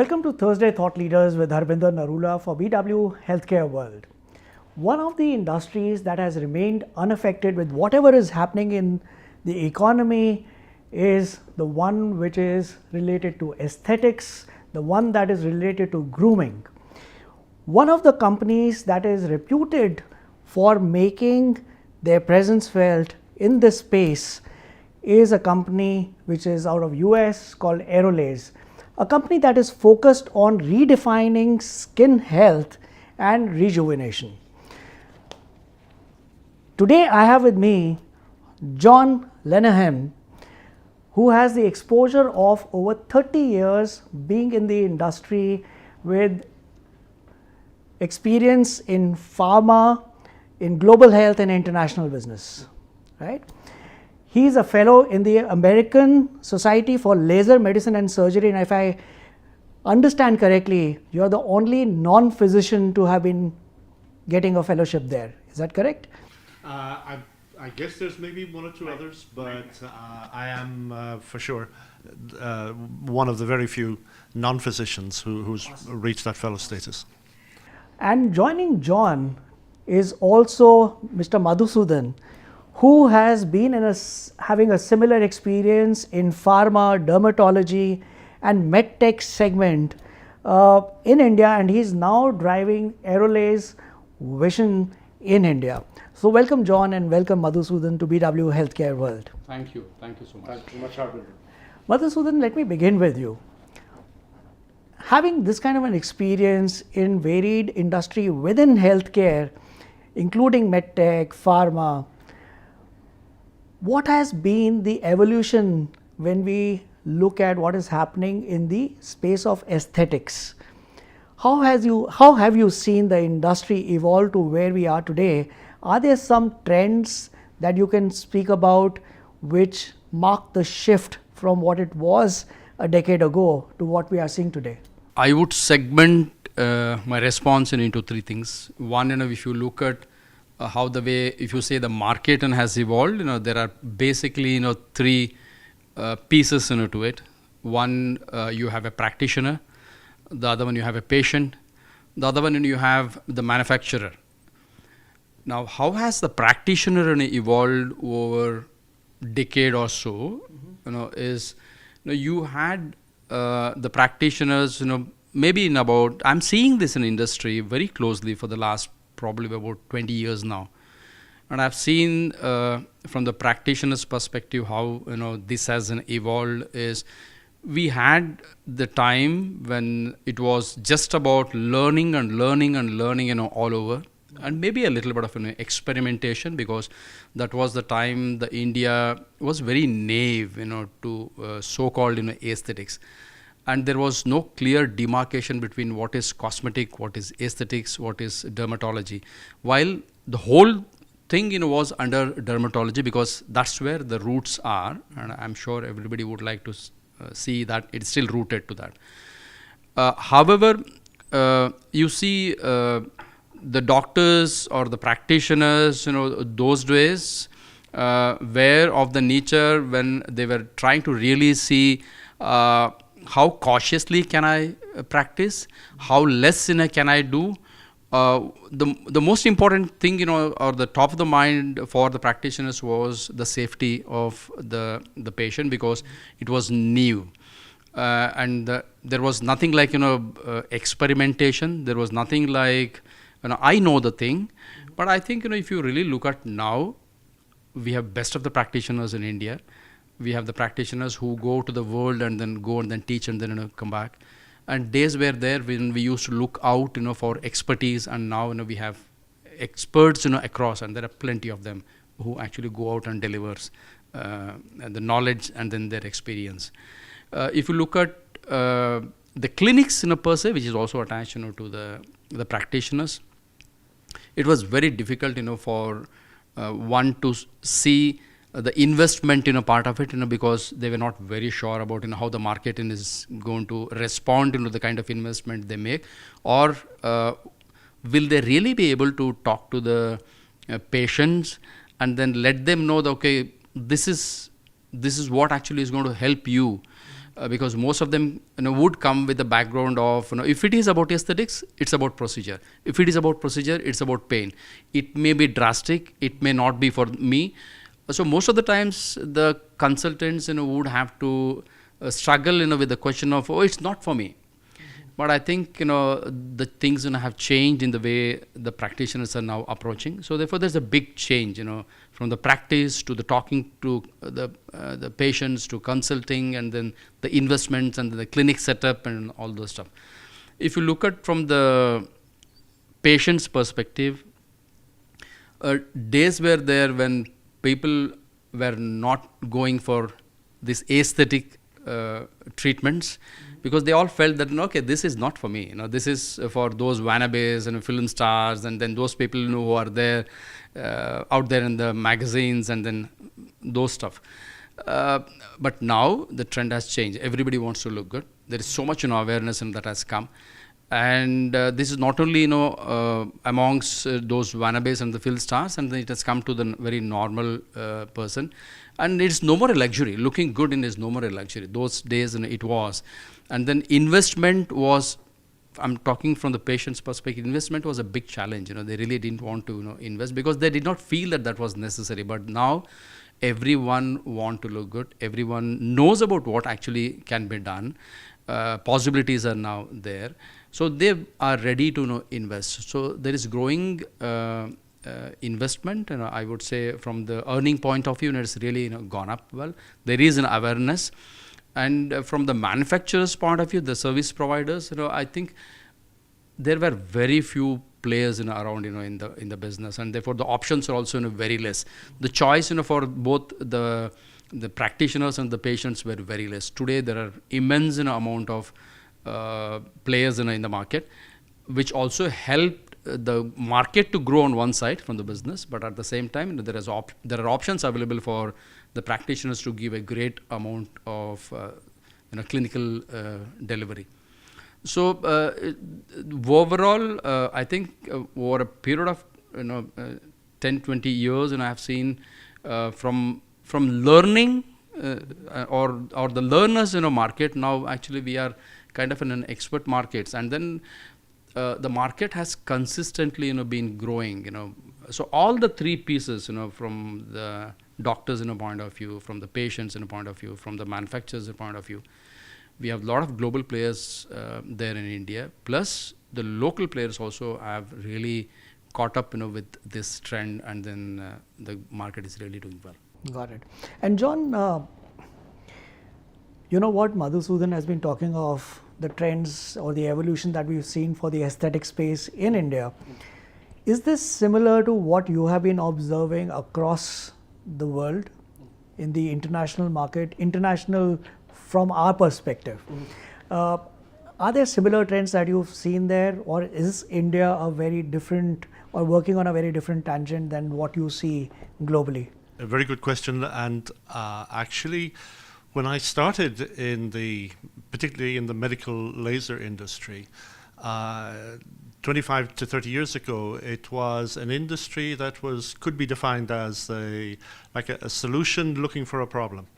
Welcome to Thursday Thought Leaders with Harbinder Narula for BW Healthcare World. One of the industries that has remained unaffected with whatever is happening in the economy is the one which is related to aesthetics, the one that is related to grooming. One of the companies that is reputed for making their presence felt in this space is a company which is out of US called Aerolase, a company that is focused on redefining skin health and rejuvenation. Today I have with me John Lenehan, who has the exposure of over 30 years being in the industry with experience in pharma, in global health and international business, right? He is a fellow in the American Society for Laser Medicine and Surgery, and if I understand correctly, you are the only non-physician to have been getting a fellowship there. Is that correct? I guess there's maybe one or two others, but I am for sure one of the very few non-physicians who's reached that fellow status. And joining John is also Mr. Madhusudan, who has been having a similar experience in pharma, dermatology and medtech segment in India, and he's now driving Aerolase vision in India. So welcome John and welcome Madhusudan to BW Healthcare World. Thank you so much. Thank you much, Harbinder. Madhusudan, let me begin with you. Having this kind of an experience in varied industry within healthcare, including medtech, pharma, what has been the evolution when we look at what is happening in the space of aesthetics? How have you seen the industry evolve to where we are today? Are there some trends that you can speak about which mark the shift from what it was a decade ago to what we are seeing today? I would segment my response into three things. One, if you look at how the way, if you say the market has evolved, there are basically, three pieces to it. One, you have a practitioner. The other one, you have a patient. The other one, you have the manufacturer. Now, how has the practitioner evolved over decade or so? You had the practitioners, maybe in about, I'm seeing this in industry very closely for the last probably about 20 years now. And I've seen from the practitioner's perspective how, this has evolved is we had the time when it was just about learning all over, and maybe a little bit of experimentation, because that was the time the India was very naive, to so-called aesthetics. And there was no clear demarcation between what is cosmetic, what is aesthetics, what is dermatology. While the whole thing, was under dermatology, because that's where the roots are, and I'm sure everybody would like to see that it's still rooted to that. However, you see the doctors or the practitioners, those days were of the nature when they were trying to really see how cautiously can I practice, how less can I do. The most important thing, or the top of the mind for the practitioners was the safety of the patient, because it was new. And there was nothing like, experimentation. There was nothing like, I know the thing. But I think, if you really look at now, we have best of the practitioners in India. We have the practitioners who go to the world and then go and then teach and then come back. And days were there when we used to look out, for expertise, and now we have experts, across, and there are plenty of them who actually go out and delivers the knowledge and then their experience. If you look at the clinics, per se, which is also attached, to the practitioners, it was very difficult, for one to see the investment part of it, because they were not very sure about how the market is going to respond to the kind of investment they make, or will they really be able to talk to the patients and then let them know that, okay, this is what actually is going to help you because most of them would come with the background of if it is about aesthetics, it's about procedure. If it is about procedure, it's about pain. It may be drastic, it may not be for me. So most of the times the consultants would have to struggle with the question of, oh, it's not for me. But I think the things have changed in the way the practitioners are now approaching. So therefore, there's a big change, from the practice to the talking to the patients to consulting, and then the investments and the clinic setup and all those stuff. If you look at from the patient's perspective, days were there when people were not going for this aesthetic treatments, because they all felt that okay, this is not for me. This is for those wannabes and film stars, and then those people who are there out there in the magazines, and then those stuff. But now the trend has changed. Everybody wants to look good. There is so much awareness that has come, and this is not only amongst those wannabes and the film stars, and it has come to the very normal person. And it's no more a luxury. Looking good is no more a luxury. Those days it was. And then investment was, I'm talking from the patient's perspective, investment was a big challenge. They really didn't want to invest because they did not feel that was necessary. But now everyone want to look good. Everyone knows about what actually can be done. Possibilities are now there. So they are ready to invest. So there is growing investment, I would say from the earning point of view, it's really gone up well. There is an awareness, and from the manufacturer's point of view, the service providers, I think there were very few players around in the business, and therefore the options are also very less. The choice for both the practitioners and the patients were very less. Today there are immense amount of players in the market, which also helped the market to grow on one side from the business, but at the same time there are options available for the practitioners to give a great amount of clinical delivery. So overall, I think over a period of 10-20 years, I have seen from learning or the learners market, now actually we are kind of in an expert markets, and then the market has consistently been growing. So all the three pieces, from the doctors point of view, from the patients point of view, from the manufacturers point of view, we have a lot of global players there in India, plus the local players also have really caught up with this trend, and then the market is really doing well. Got it. And John, what Madhusudan has been talking of, the trends or the evolution that we've seen for the aesthetic space in India. Is this similar to what you have been observing across the world in the international market, international from our perspective? Are there similar trends that you've seen there, or is India a very different or working on a very different tangent than what you see globally? A very good question, and actually, when I started particularly in the medical laser industry, 25 to 30 years ago, it was an industry that could be defined as a solution looking for a problem.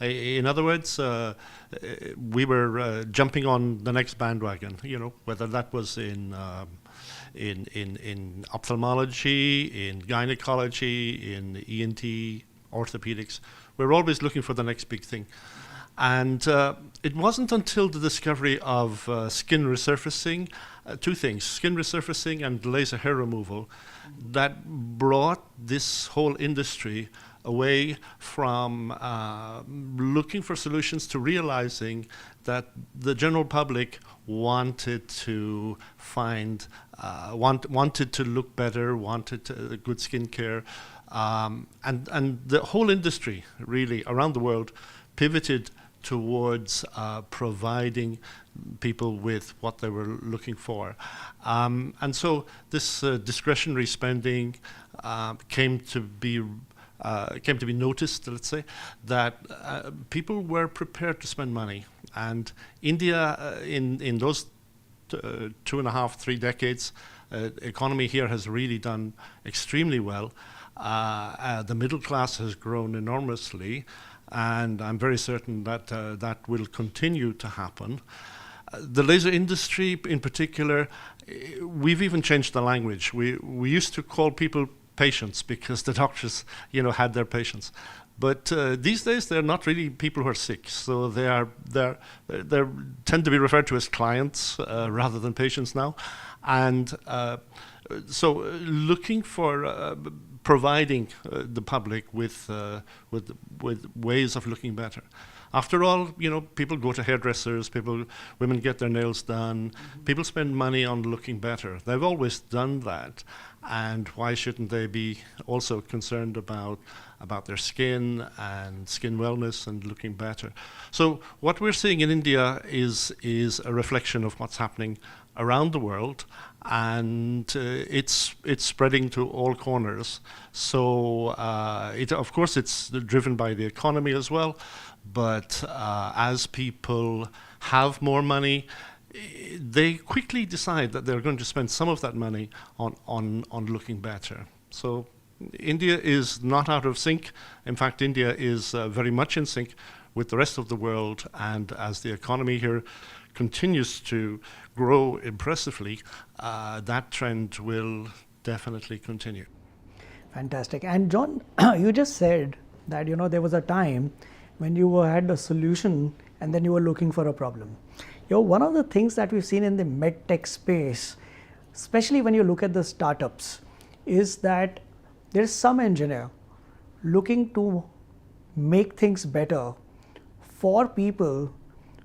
In other words, we were jumping on the next bandwagon. Whether that was in ophthalmology, in gynecology, in ENT, orthopedics. We're always looking for the next big thing. And it wasn't until the discovery of skin resurfacing, two things, skin resurfacing and laser hair removal, that brought this whole industry away from looking for solutions to realizing that the general public wanted to find, wanted to look better, wanted good skincare. And the whole industry, really, around the world, pivoted towards providing people with what they were looking for. And so this discretionary spending came to be noticed, let's say, that people were prepared to spend money. And India, in those 2.5, 3 decades, economy here has really done extremely well. The middle class has grown enormously. and I'm very certain that that will continue to happen. The laser industry in particular, we've even changed the language. We used to call people patients because the doctors, had their patients. But these days, they're not really people who are sick. So they tend to be referred to as clients rather than patients now. And so looking for providing the public with ways of looking better. After all, people go to hairdressers, women get their nails done, people spend money on looking better. They've always done that, and why shouldn't they be also concerned about their skin and skin wellness and looking better? So what we're seeing in India is a reflection of what's happening around the world, and it's spreading to all corners. So of course it's driven by the economy as well. But as people have more money, they quickly decide that they're going to spend some of that money on looking better. So India is not out of sync. In fact, India is very much in sync with the rest of the world. And as the economy here continues to grow impressively, that trend will definitely continue. Fantastic. And John, you just said that there was a time when you had a solution and then you were looking for a problem. One of the things that we've seen in the medtech space, especially when you look at the startups, is that there's some engineer looking to make things better for people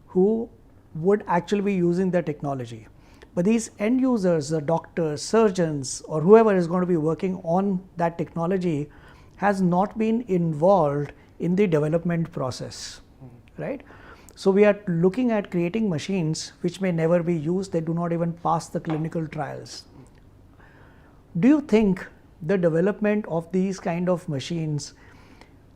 who would actually be using the technology. But these end users, the doctors, surgeons, or whoever is going to be working on that technology has not been involved in the development process, right? So we are looking at creating machines which may never be used. They do not even pass the clinical trials. Do you think the development of these kind of machines,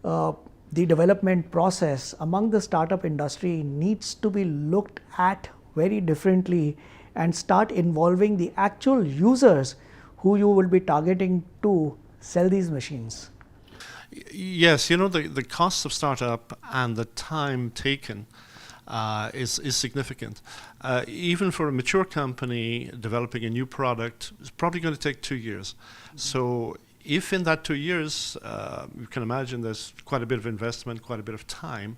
the development process among the startup industry needs to be looked at very differently and start involving the actual users who you will be targeting to sell these machines? Yes, the cost of startup and the time taken is significant. Even for a mature company developing a new product, it's probably going to take 2 years. So if in that 2 years, you can imagine there's quite a bit of investment, quite a bit of time.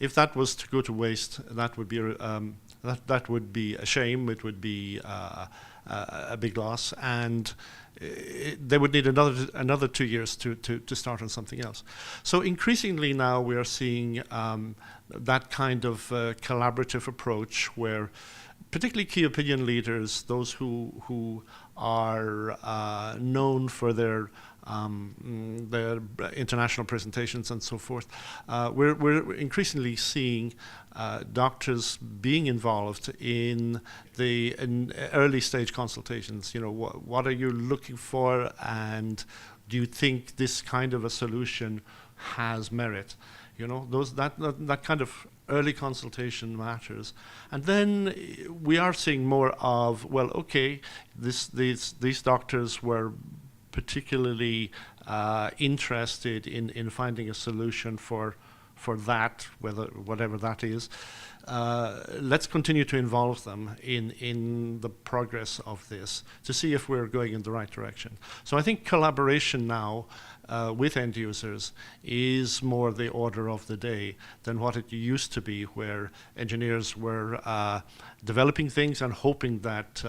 If that was to go to waste, that would be that would be a shame. It would be a big loss, and they would need another 2 years to start on something else. So increasingly now we are seeing that kind of collaborative approach where particularly key opinion leaders, those who are known for their international presentations and so forth. We're increasingly seeing doctors being involved in the early stage consultations. What are you looking for, and do you think this kind of a solution has merit? That kind of early consultation matters. And then we are seeing more of, well, okay, these doctors were particularly interested in finding a solution for that, whatever that is. Let's continue to involve them in the progress of this to see if we're going in the right direction. So I think collaboration now with end users is more the order of the day than what it used to be, where engineers were developing things and hoping that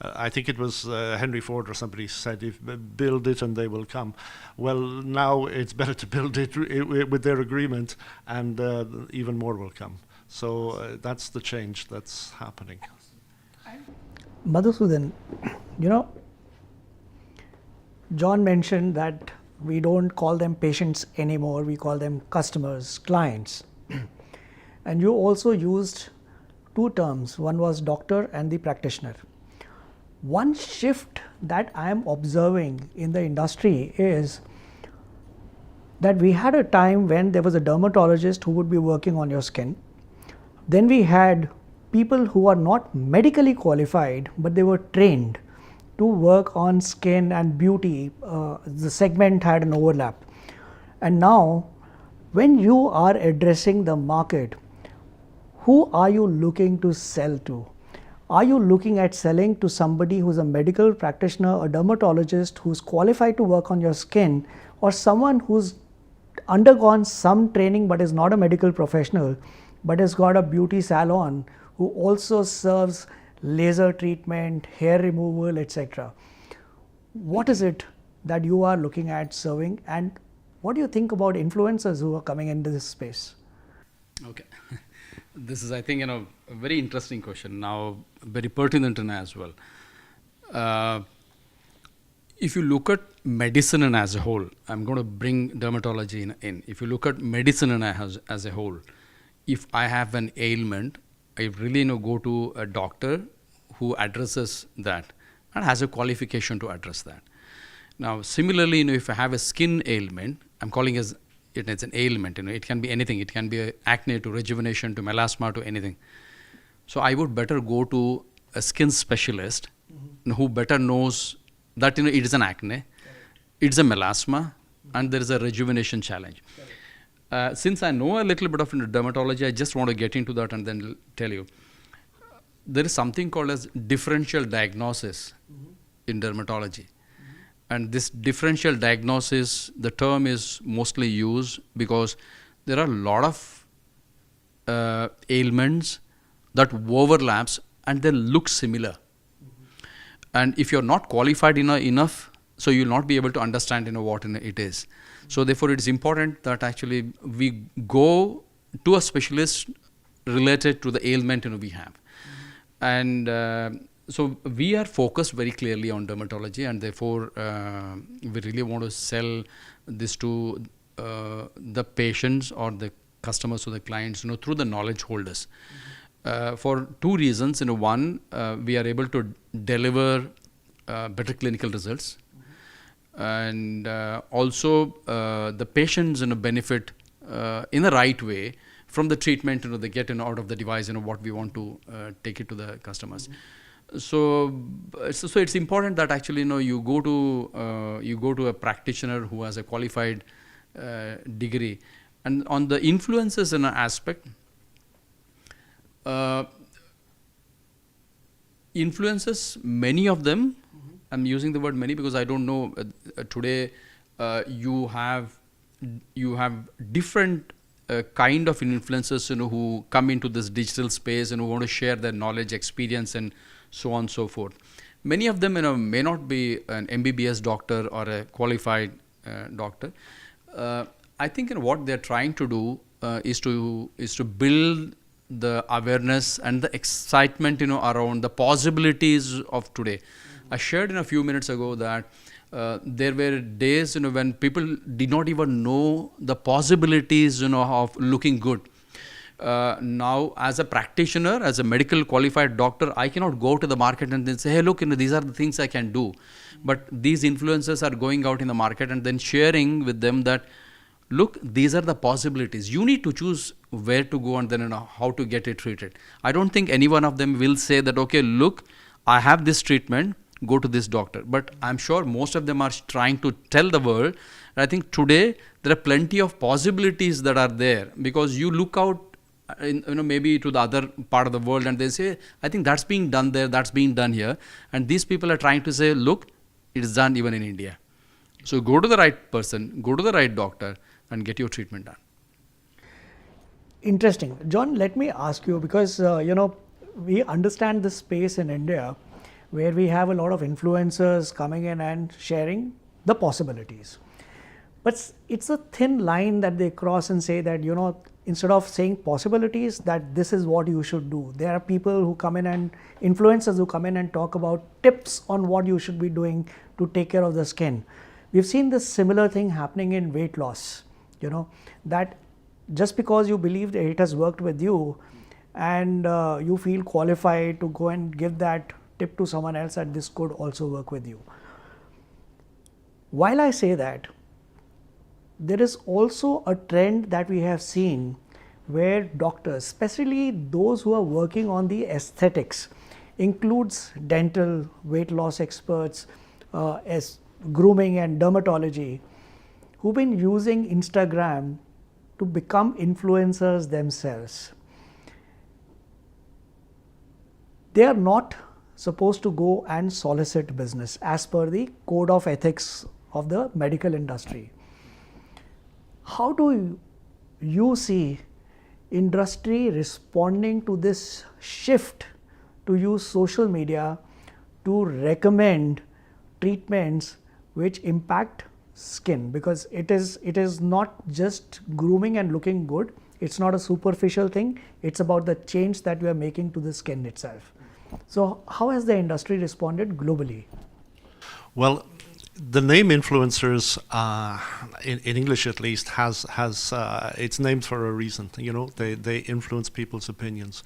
I think it was Henry Ford or somebody said, "If build it and they will come." Well, now it's better to build it with their agreement, and even more will come. So that's the change that's happening. Madhusudan, John mentioned that we don't call them patients anymore, we call them customers, clients. And you also used two terms, one was doctor and the practitioner. One shift that I am observing in the industry is that we had a time when there was a dermatologist who would be working on your skin. Then we had people who are not medically qualified, but they were trained to work on skin and beauty. The segment had an overlap. And now When you are addressing the market, who are you looking to sell to? Are you looking at selling to somebody who's a medical practitioner, a dermatologist who's qualified to work on your skin, or someone who's undergone some training but is not a medical professional but has got a beauty salon who also serves laser treatment, hair removal, etc.? What is it that you are looking at serving, and what do you think about influencers who are coming into this space? Okay. This is, I think, a very interesting question, now very pertinent as well. If you look at medicine as a whole, I'm going to bring dermatology in. If you look at medicine as a whole, if I have an ailment, I really go to a doctor who addresses that and has a qualification to address that. Now, similarly, if I have a skin ailment, I'm calling it as an ailment. It can be anything. It can be acne to rejuvenation to melasma to anything. So I would better go to a skin specialist who better knows that it is an acne, it's a melasma, and there is a rejuvenation challenge. Since I know a little bit of dermatology, I just want to get into that and then tell you. There is something called as differential diagnosis in dermatology. And this differential diagnosis, the term is mostly used because there are a lot of ailments that overlaps and they look similar. And if you're not qualified enough, so you'll not be able to understand what it is. So therefore, it is important that actually we go to a specialist related to the ailment we have. And so we are focused very clearly on dermatology, and therefore we really want to sell this to the patients or the customers or the clients, through the knowledge holders. For two reasons. One, we are able to deliver better clinical results, and also the patients benefit in the right way from the treatment they get out of the device, what we want to take it to the customers. So it's important that actually you go to a practitioner who has a qualified degree. And on the influences aspect, influences, many of them, I'm using the word many because I don't know, today you have different kind of influencers who come into this digital space and who want to share their knowledge, experience, and so on and so forth. Many of them may not be an MBBS doctor or a qualified doctor. I think what they're trying to do is to build the awareness and the excitement around the possibilities of today. I shared a few minutes ago that there were days when people did not even know the possibilities of looking good. Now, as a practitioner, as a medical qualified doctor, I cannot go to the market and then say, hey, look, these are the things I can do. But these influencers are going out in the market and then sharing with them that, look, these are the possibilities. You need to choose where to go and then how to get it treated. I don't think any one of them will say that, okay, look, I have this treatment, go to this doctor. But I'm sure most of them are trying to tell the world. And I think today there are plenty of possibilities that are there, because you look out maybe to the other part of the world and they say, I think that's being done there, that's being done here. And these people are trying to say, look, it is done even in India. So go to the right person, go to the right doctor and get your treatment done. Interesting. John, let me ask you, because we understand this space in India where we have a lot of influencers coming in and sharing the possibilities. But it's a thin line that they cross and say that, instead of saying possibilities, that this is what you should do. There are people who come in and influencers who come in and talk about tips on what you should be doing to take care of the skin. We've seen this similar thing happening in weight loss, that just because you believe that it has worked with you and you feel qualified to go and give that tip to someone else that this could also work with you. While I say that, there is also a trend that we have seen where doctors, especially those who are working on the aesthetics, includes dental, weight loss experts, as grooming and dermatology, who've been using Instagram to become influencers themselves. They are not supposed to go and solicit business as per the code of ethics of the medical industry. How do you see industry responding to this shift to use social media to recommend treatments which impact skin? Because it is not just grooming and looking good. It's not a superficial thing. It's about the change that we are making to the skin itself. So how has the industry responded globally? Well, the name influencers, in English at least, has it's named for a reason. You know, they influence people's opinions,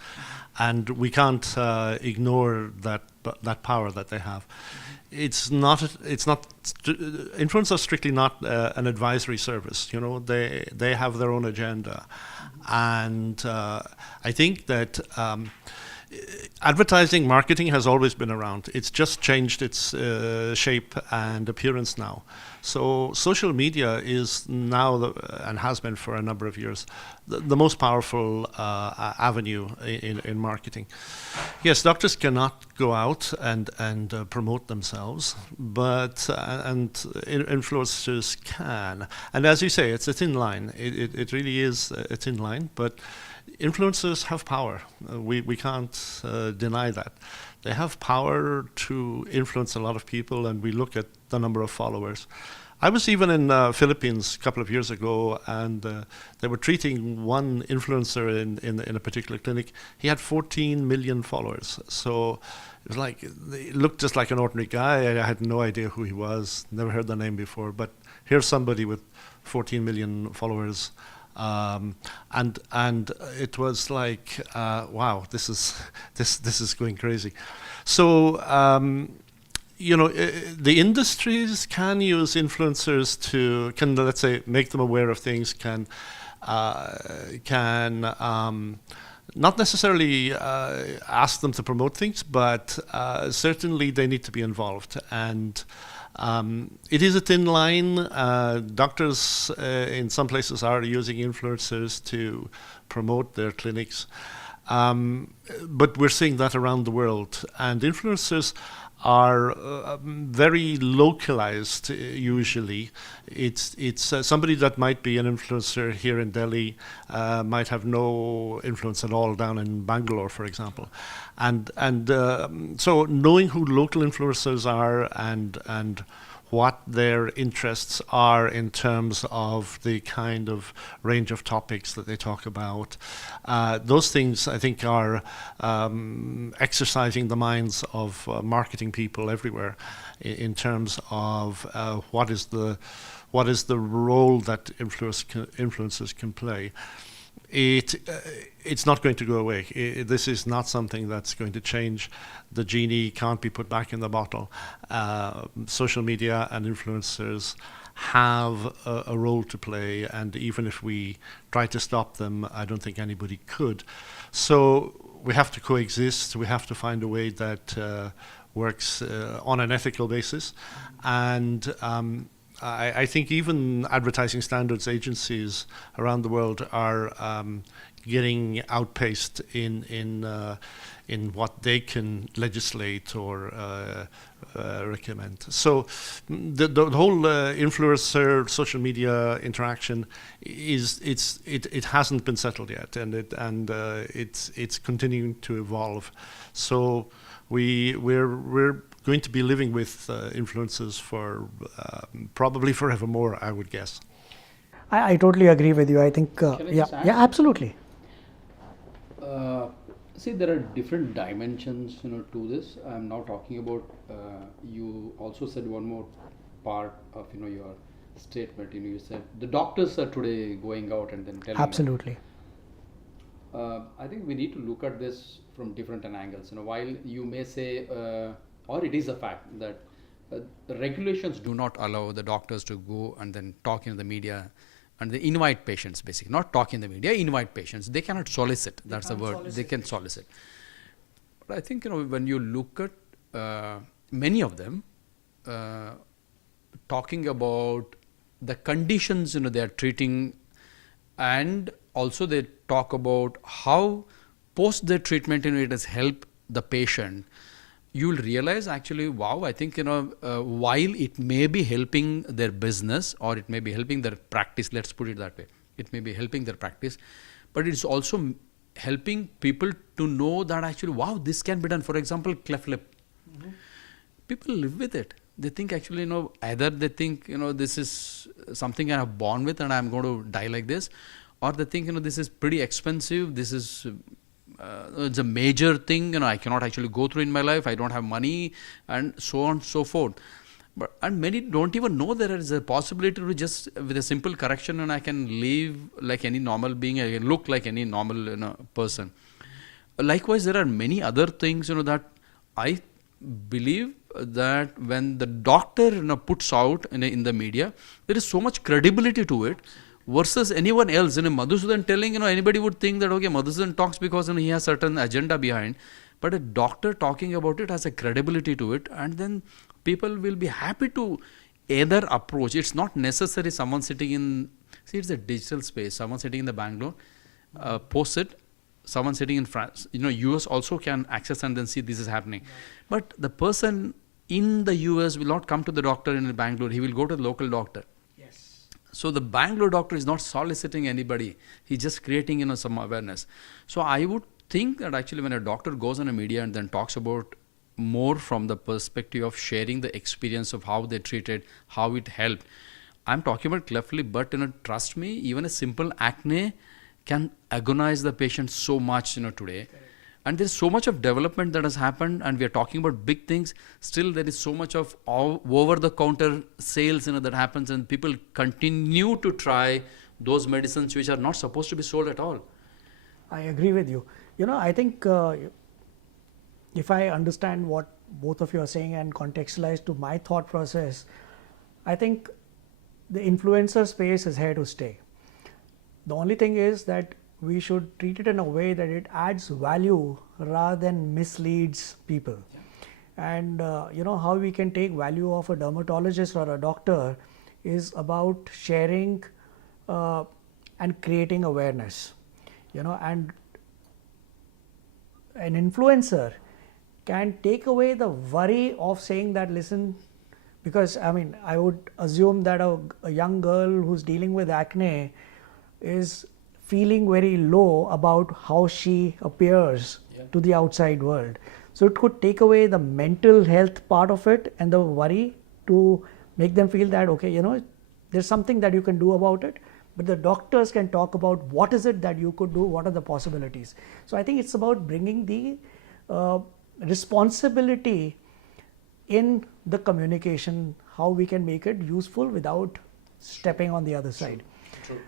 and we can't ignore that power that they have. Influencers are strictly not an advisory service. You know, they have their own agenda, and I think that. Advertising, marketing has always been around. It's just changed its shape and appearance now. So social media is now, and has been for a number of years, the most powerful avenue in marketing. Yes, doctors cannot go out and promote themselves, but and influencers can. And as you say, it's a thin line. It really is a thin line, but influencers have power. We can't deny that. They have power to influence a lot of people, and we look at the number of followers. I was even in Philippines a couple of years ago, and they were treating one influencer in a particular clinic. He had 14 million followers. So it was like, he looked just like an ordinary guy. I had no idea who he was, never heard the name before. But here's somebody with 14 million followers. And it was like, wow, this is going crazy. So you know, the industries can use influencers can let's say make them aware of things, can not necessarily ask them to promote things, but certainly they need to be involved. And it is a thin line. Doctors in some places are using influencers to promote their clinics. But we're seeing that around the world. And influencers are very localized usually. It's somebody that might be an influencer here in Delhi might have no influence at all down in Bangalore, for example. And so knowing who local influencers are and what their interests are in terms of the kind of range of topics that they talk about. Those things, I think, are exercising the minds of marketing people everywhere in terms of what is the role that influencers can play. It's not going to go away. This is not something that's going to change. The genie can't be put back in the bottle. Social media and influencers have a role to play, and even if we try to stop them, I don't think anybody could. So we have to coexist. We have to find a way that works on an ethical basis. And I think even advertising standards agencies around the world are getting outpaced in what they can legislate or recommend. So the whole influencer social media interaction it hasn't been settled yet, and it's continuing to evolve. So we're going to be living with influences for probably forevermore, I would guess. I totally agree with you. I think, yeah, absolutely. See, there are different dimensions, to this. I'm now talking about. You also said one more part of, your statement. You said the doctors are today going out and then telling. Absolutely. I think we need to look at this from different angles. While you may say, or it is a fact that the regulations do not allow the doctors to go and then talk in the media and they invite patients, basically. Not talk in the media, invite patients. They cannot solicit. That's the word. They can solicit. But I think, when you look at many of them talking about the conditions, they are treating and also they talk about how post their treatment it has helped the patient. You'll realize actually, wow, I think while it may be helping their business or it may be helping their practice, let's put it that way, it may be helping their practice, but it's also helping people to know that actually, wow, this can be done. For example, cleft lip. People live with it. They think actually, either they think, this is something I have born with and I'm going to die like this, or they think, this is pretty expensive, this is it's a major thing, I cannot actually go through in my life, I don't have money, and so on and so forth. And many don't even know there is a possibility to just with a simple correction and I can live like any normal being, I can look like any normal person. Likewise, there are many other things that I believe that when the doctor puts out in the media, there is so much credibility to it versus anyone else. Madhusudan telling, anybody would think that okay, Madhusudan talks because he has certain agenda behind, but a doctor talking about it has a credibility to it, and then people will be happy to either approach. It's not necessary someone sitting in, see, it's a digital space, someone sitting in the Bangalore posts it, someone sitting in France, US also can access and then see this is happening. But the person in the US will not come to the doctor in Bangalore, he will go to the local doctor. Yes. So the Bangalore doctor is not soliciting anybody, he's just creating some awareness. So I would think that actually when a doctor goes on a media and then talks about more from the perspective of sharing the experience of how they treated, how it helped. I'm talking about cleft lip, but trust me, even a simple acne can agonize the patient so much today. Correct. And there's so much of development that has happened, and we are talking about big things. Still, there is so much of over-the-counter sales that happens, and people continue to try those medicines which are not supposed to be sold at all. I agree with you. I think if I understand what both of you are saying and contextualize to my thought process, I think the influencer space is here to stay. The only thing is that we should treat it in a way that it adds value rather than misleads people. Yeah. And how we can take value of a dermatologist or a doctor is about sharing and creating awareness. And an influencer can take away the worry of saying that, listen, because I would assume that a young girl who's dealing with acne is feeling very low about how she appears to the outside world. So it could take away the mental health part of it and the worry to make them feel that, okay, there's something that you can do about it, but the doctors can talk about what is it that you could do, what are the possibilities. So I think it's about bringing the responsibility in the communication, how we can make it useful without stepping on the other side. True.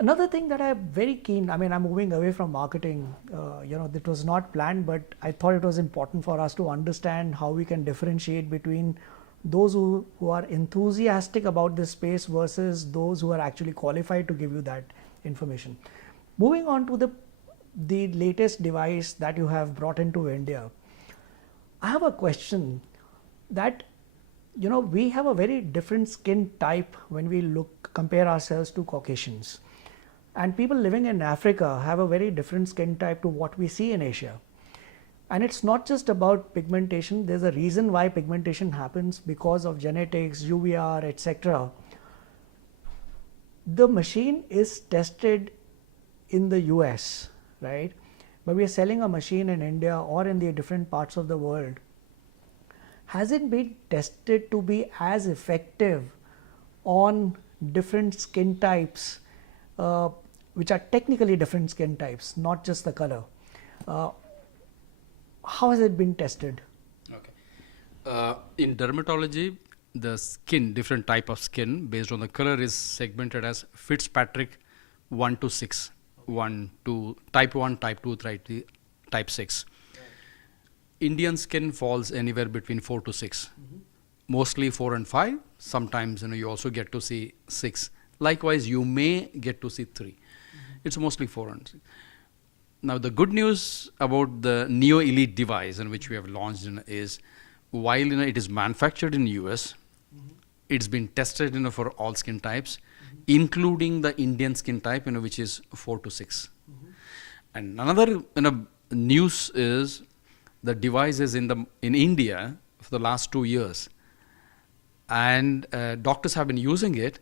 Another thing that I'm very keen, I'm moving away from marketing, that was not planned, but I thought it was important for us to understand how we can differentiate between those who are enthusiastic about this space versus those who are actually qualified to give you that information. Moving on to the latest device that you have brought into India, I have a question that, we have a very different skin type when we compare ourselves to Caucasians. And people living in Africa have a very different skin type to what we see in Asia. And it's not just about pigmentation. There's a reason why pigmentation happens because of genetics, UVR, etc. The machine is tested in the US, right? But we are selling a machine in India or in the different parts of the world. Has it been tested to be as effective on different skin types, which are technically different skin types, not just the color? How has it been tested? Okay. In dermatology, the skin, different type of skin based on the color is segmented as Fitzpatrick 1 to 6. 1 to type 1, type 2, type 6. Right. Indian skin falls anywhere between 4 to 6. Mostly 4 and 5. Sometimes you also get to see 6. Likewise, you may get to see 3. It's mostly 4 and 6. Now, the good news about the Neo Elite device in which we have launched is while it is manufactured in US, it's been tested for all skin types. including the Indian skin type, which is 4 to 6. And another news is the device is in India for the last 2 years, and doctors have been using it,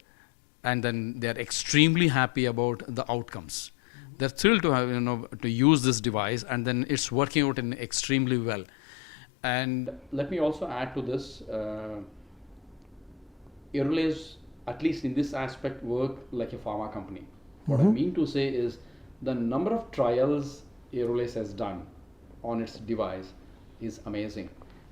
and then they are extremely happy about the outcomes. They're thrilled to have to use this device, and then it's working out extremely well. And let me also add to this. Aerolase, at least in this aspect, work like a pharma company. What I mean to say is the number of trials Aerolase has done on its device is amazing.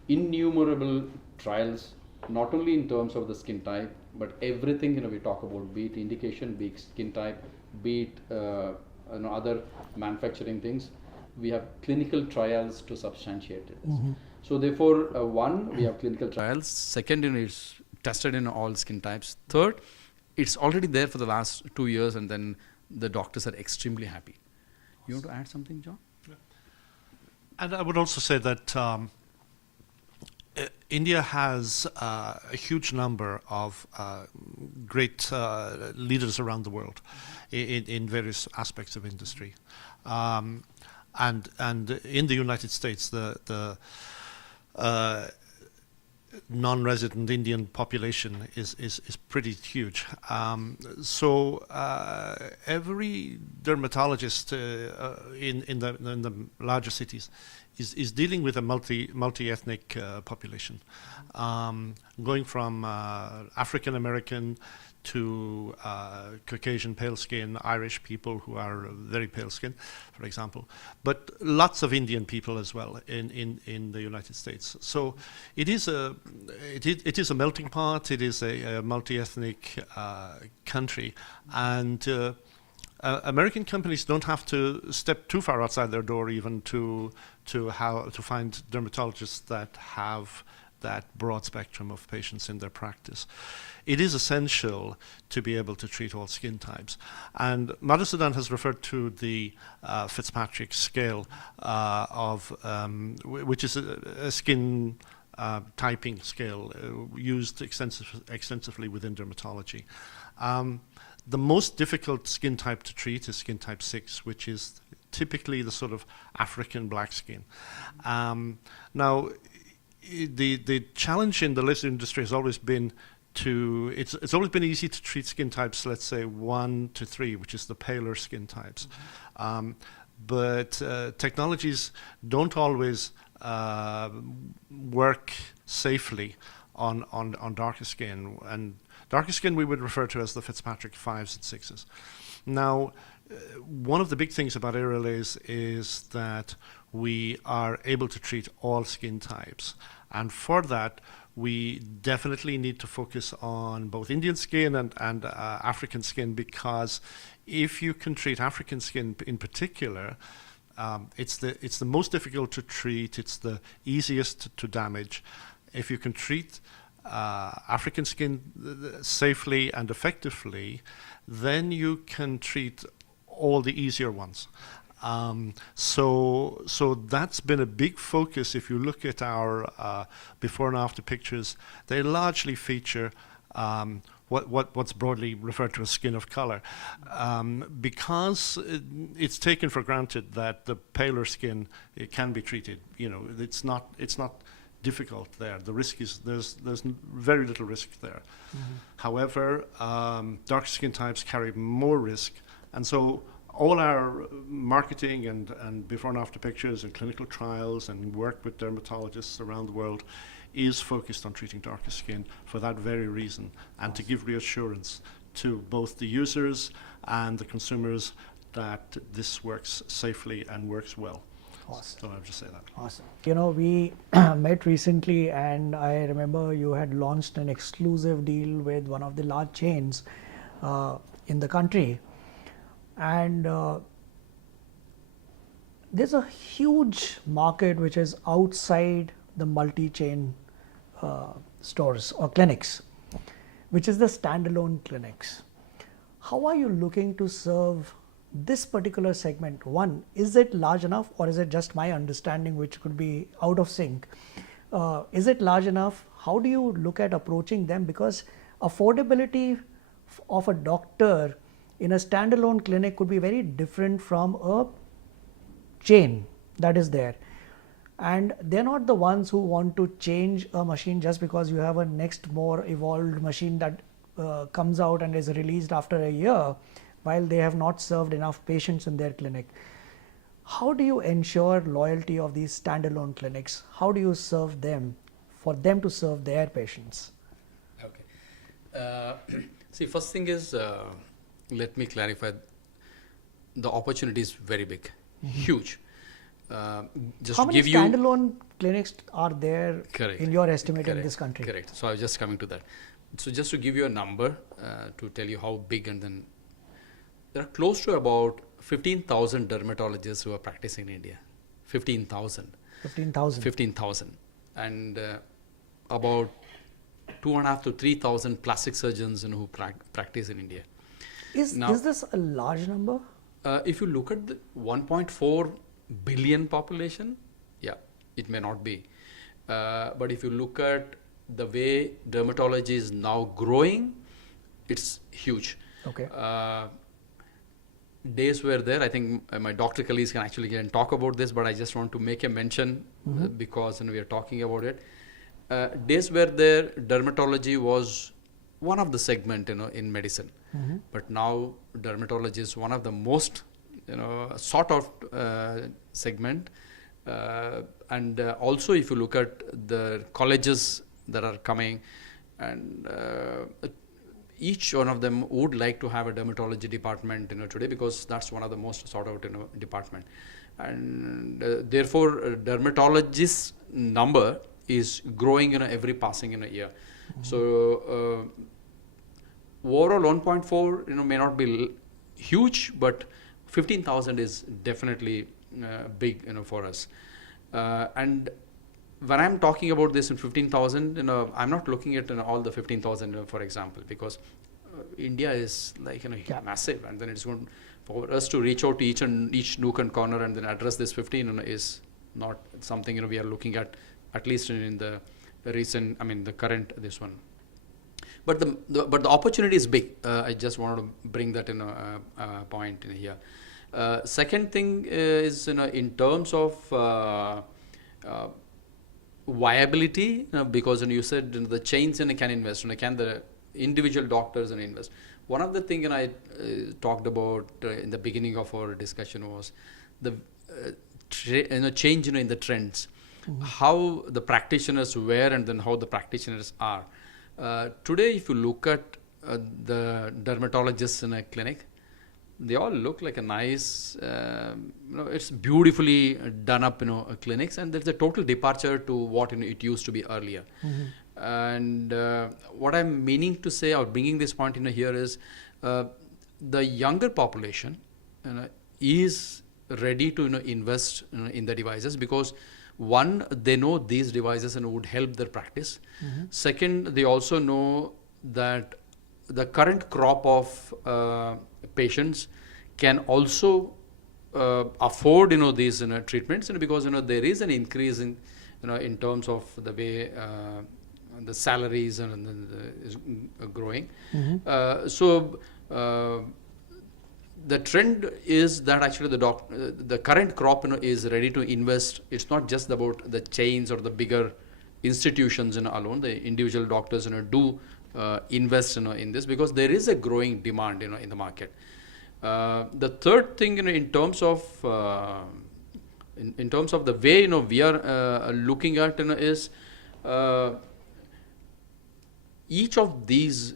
Innumerable trials, not only in terms of the skin type, but everything we talk about, be it indication, be it skin type, be it other manufacturing things. We have clinical trials to substantiate it. So therefore, one, we have clinical trials. Second, it's tested in all skin types. Third, it's already there for the last 2 years, and then the doctors are extremely happy. You want to add something, John? Yeah. And I would also say that India has a huge number of great leaders around the world in various aspects of industry. And in the United States, the non-resident Indian population is pretty huge. So every dermatologist in the larger cities is dealing with a multi-ethnic population, going from African American to Caucasian pale skin, Irish people who are very pale skin, for example, but lots of Indian people as well in the United States. So it is a melting pot. It is a multi-ethnic country, and American companies don't have to step too far outside their door even to find dermatologists that have that broad spectrum of patients in their practice. It is essential to be able to treat all skin types. And Madhusudan has referred to the Fitzpatrick scale which is a skin typing scale used extensively within dermatology. The most difficult skin type to treat is skin type 6, which is typically the sort of African black skin. Now, the challenge in the laser industry has always been it's always been easy to treat skin types, let's say 1 to 3, which is the paler skin types. But technologies don't always work safely on darker skin. And darker skin we would refer to as the Fitzpatrick 5s and 6s. Now, one of the big things about Aerolase is that we are able to treat all skin types. And for that, we definitely need to focus on both Indian skin and African skin, because if you can treat African skin in particular, it's the most difficult to treat, it's the easiest to damage. If you can treat African skin safely and effectively, then you can treat all the easier ones. So that's been a big focus. If you look at our before and after pictures, they largely feature what's broadly referred to as skin of color, because it's taken for granted that the paler skin, it can be treated. It's not difficult there. The risk is there's very little risk there. However, dark skin types carry more risk, and so all our marketing and before and after pictures and clinical trials and work with dermatologists around the world is focused on treating darker skin for that very reason, and to give reassurance to both the users and the consumers that this works safely and works well. Awesome. So I'll just say that. Awesome. We met recently, and I remember you had launched an exclusive deal with one of the large chains in the country. And there's a huge market which is outside the multi-chain stores or clinics, which is the standalone clinics. How are you looking to serve this particular segment? One, is it large enough, or is it just my understanding which could be out of sync? Is it large enough? How do you look at approaching them? Because affordability of a doctor in a standalone clinic could be very different from a chain that is there, and they're not the ones who want to change a machine just because you have a next more evolved machine that comes out and is released after a year while they have not served enough patients in their clinic. How do you ensure loyalty of these standalone clinics? How do you serve them for them to serve their patients? Okay. See, first thing is, let me clarify, the opportunity is very big, huge. Just How to many give you standalone clinics are there Correct. in your estimate in Correct. this country? Correct. So I was just coming to that. So just to give you a number to tell you how big, and then there are close to about 15,000 dermatologists who are practicing in India. 15,000. 15,000. 15,000. And about 2.5 to 3,000 plastic surgeons who practice in India. Is this a large number? If you look at the 1.4 billion population, yeah, it may not be. But if you look at the way dermatology is now growing, it's huge. Okay. Days were there, I think my doctor colleagues can actually get and talk about this, but I just want to make a mention because we are talking about it. Days were there, dermatology was one of the segment in medicine, but now dermatology is one of the most sort of segment, and also if you look at the colleges that are coming, and each one of them would like to have a dermatology department today, because that's one of the most sought out department, and therefore dermatologists number is growing every passing year. So overall 1.4 may not be huge, but 15,000 is definitely big for us. And when I'm talking about this in 15,000, I'm not looking at all the 15,000, for example, because India is like massive, and then it's going for us to reach out to each nook and corner and then address this 15 is not something we are looking at least in the recent, the current this one. But the opportunity is big. I just wanted to bring that in a point in here. Second thing is in terms of viability, because you said the chains can invest, can the individual doctors invest. One of the things I talked about in the beginning of our discussion was the change in the trends, how the practitioners were and then how the practitioners are. Today, if you look at the dermatologists in a clinic, they all look like a nice, it's beautifully done up, clinics, and there's a total departure to what it used to be earlier. And what I'm meaning to say or bringing this point here is the younger population is ready to invest in the devices, because one, they know these devices would help their practice. Second, they also know that the current crop of patients can also afford these treatments, because there is an increase in terms of the way the salaries is growing. So the trend is that actually the current crop is ready to invest. It's not just about the chains or the bigger institutions alone. The individual doctors do invest in this, because there is a growing demand in the market. The third thing in terms of in terms of the way we are looking at is each of these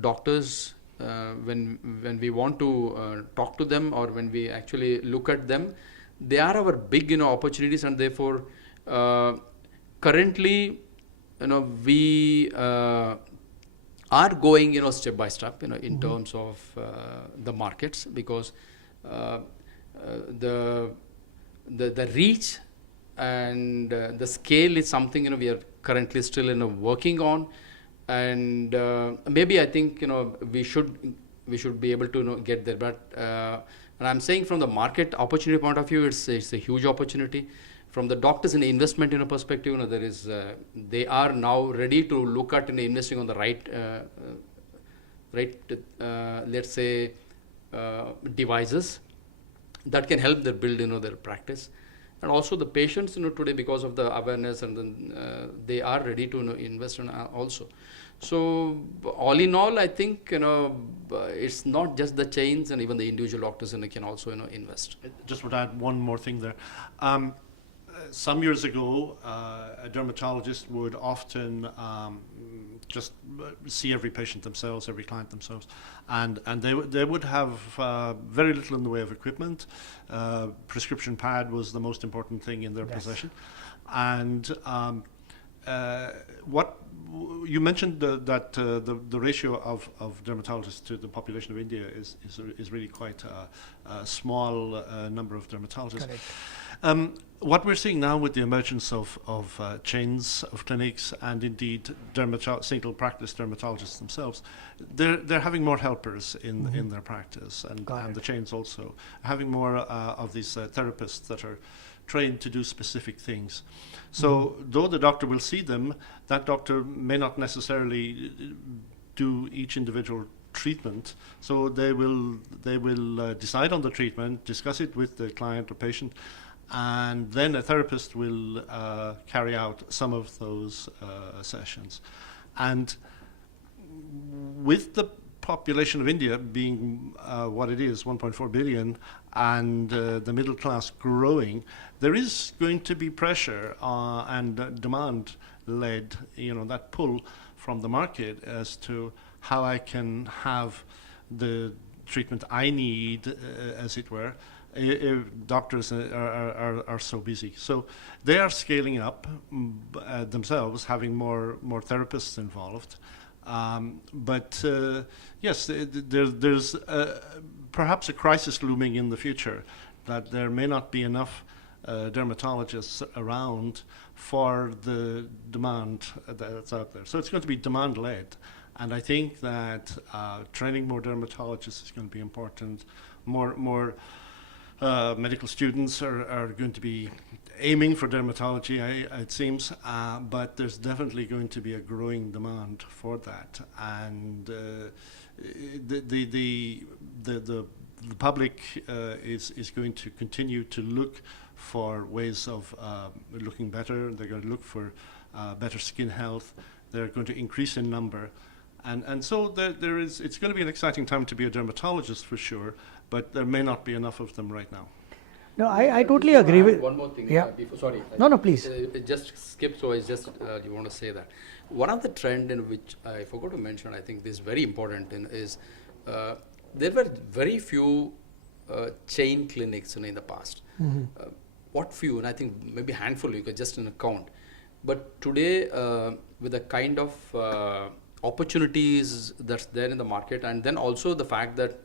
doctors, when we want to talk to them, or when we actually look at them, they are our big opportunities, and therefore currently we are going step by step in terms of the markets, because the reach and the scale is something we are currently still working on, and maybe I think we should be able to get there, but and I'm saying from the market opportunity point of view, it's a huge opportunity. From the doctors in the investment perspective, there is they are now ready to look at investing on the right right? Let's say devices that can help them build their practice. And also the patients today, because of the awareness, and then they are ready to invest in also. So all in all, I think it's not just the chains, and even the individual doctors can also invest. Just would add one more thing there. Some years ago, a dermatologist would often just see every patient themselves, every client themselves, and they would have very little in the way of equipment. Prescription pad was the most important thing in their possession, and what you mentioned that the ratio of dermatologists to the population of India is really quite a small number of dermatologists. What we're seeing now with the emergence of chains of clinics, and indeed single practice dermatologists themselves, they're having more helpers in their practice, and the chains also having more of these therapists that are trained to do specific things. So though the doctor will see them, that doctor may not necessarily do each individual treatment. So they will decide on the treatment, discuss it with the client or patient, and then a therapist will carry out some of those sessions. And with the population of India being what it is, 1.4 billion, and the middle class growing, there is going to be pressure and demand-led, that pull from the market as to how I can have the treatment I need, as it were, if doctors are so busy. So they are scaling up themselves, having more therapists involved. But yes, there's perhaps a crisis looming in the future, that there may not be enough dermatologists around for the demand that's out there. So it's going to be demand-led. And I think that training more dermatologists is going to be important. More medical students are going to be aiming for dermatology, it seems, but there's definitely going to be a growing demand for that. And the public is going to continue to look for ways of looking better. They're going to look for better skin health. They're going to increase in number. And so it's going to be an exciting time to be a dermatologist for sure, but there may not be enough of them right now. No, I totally agree with. One more thing. Yeah. Sorry. No, please. It just skipped, so I just you want to say that. One of the trend in which I forgot to mention, I think this is very important, is there were very few chain clinics in the past. What few? And I think maybe a handful, you could just count. But today, with the kind of opportunities that's there in the market, and then also the fact that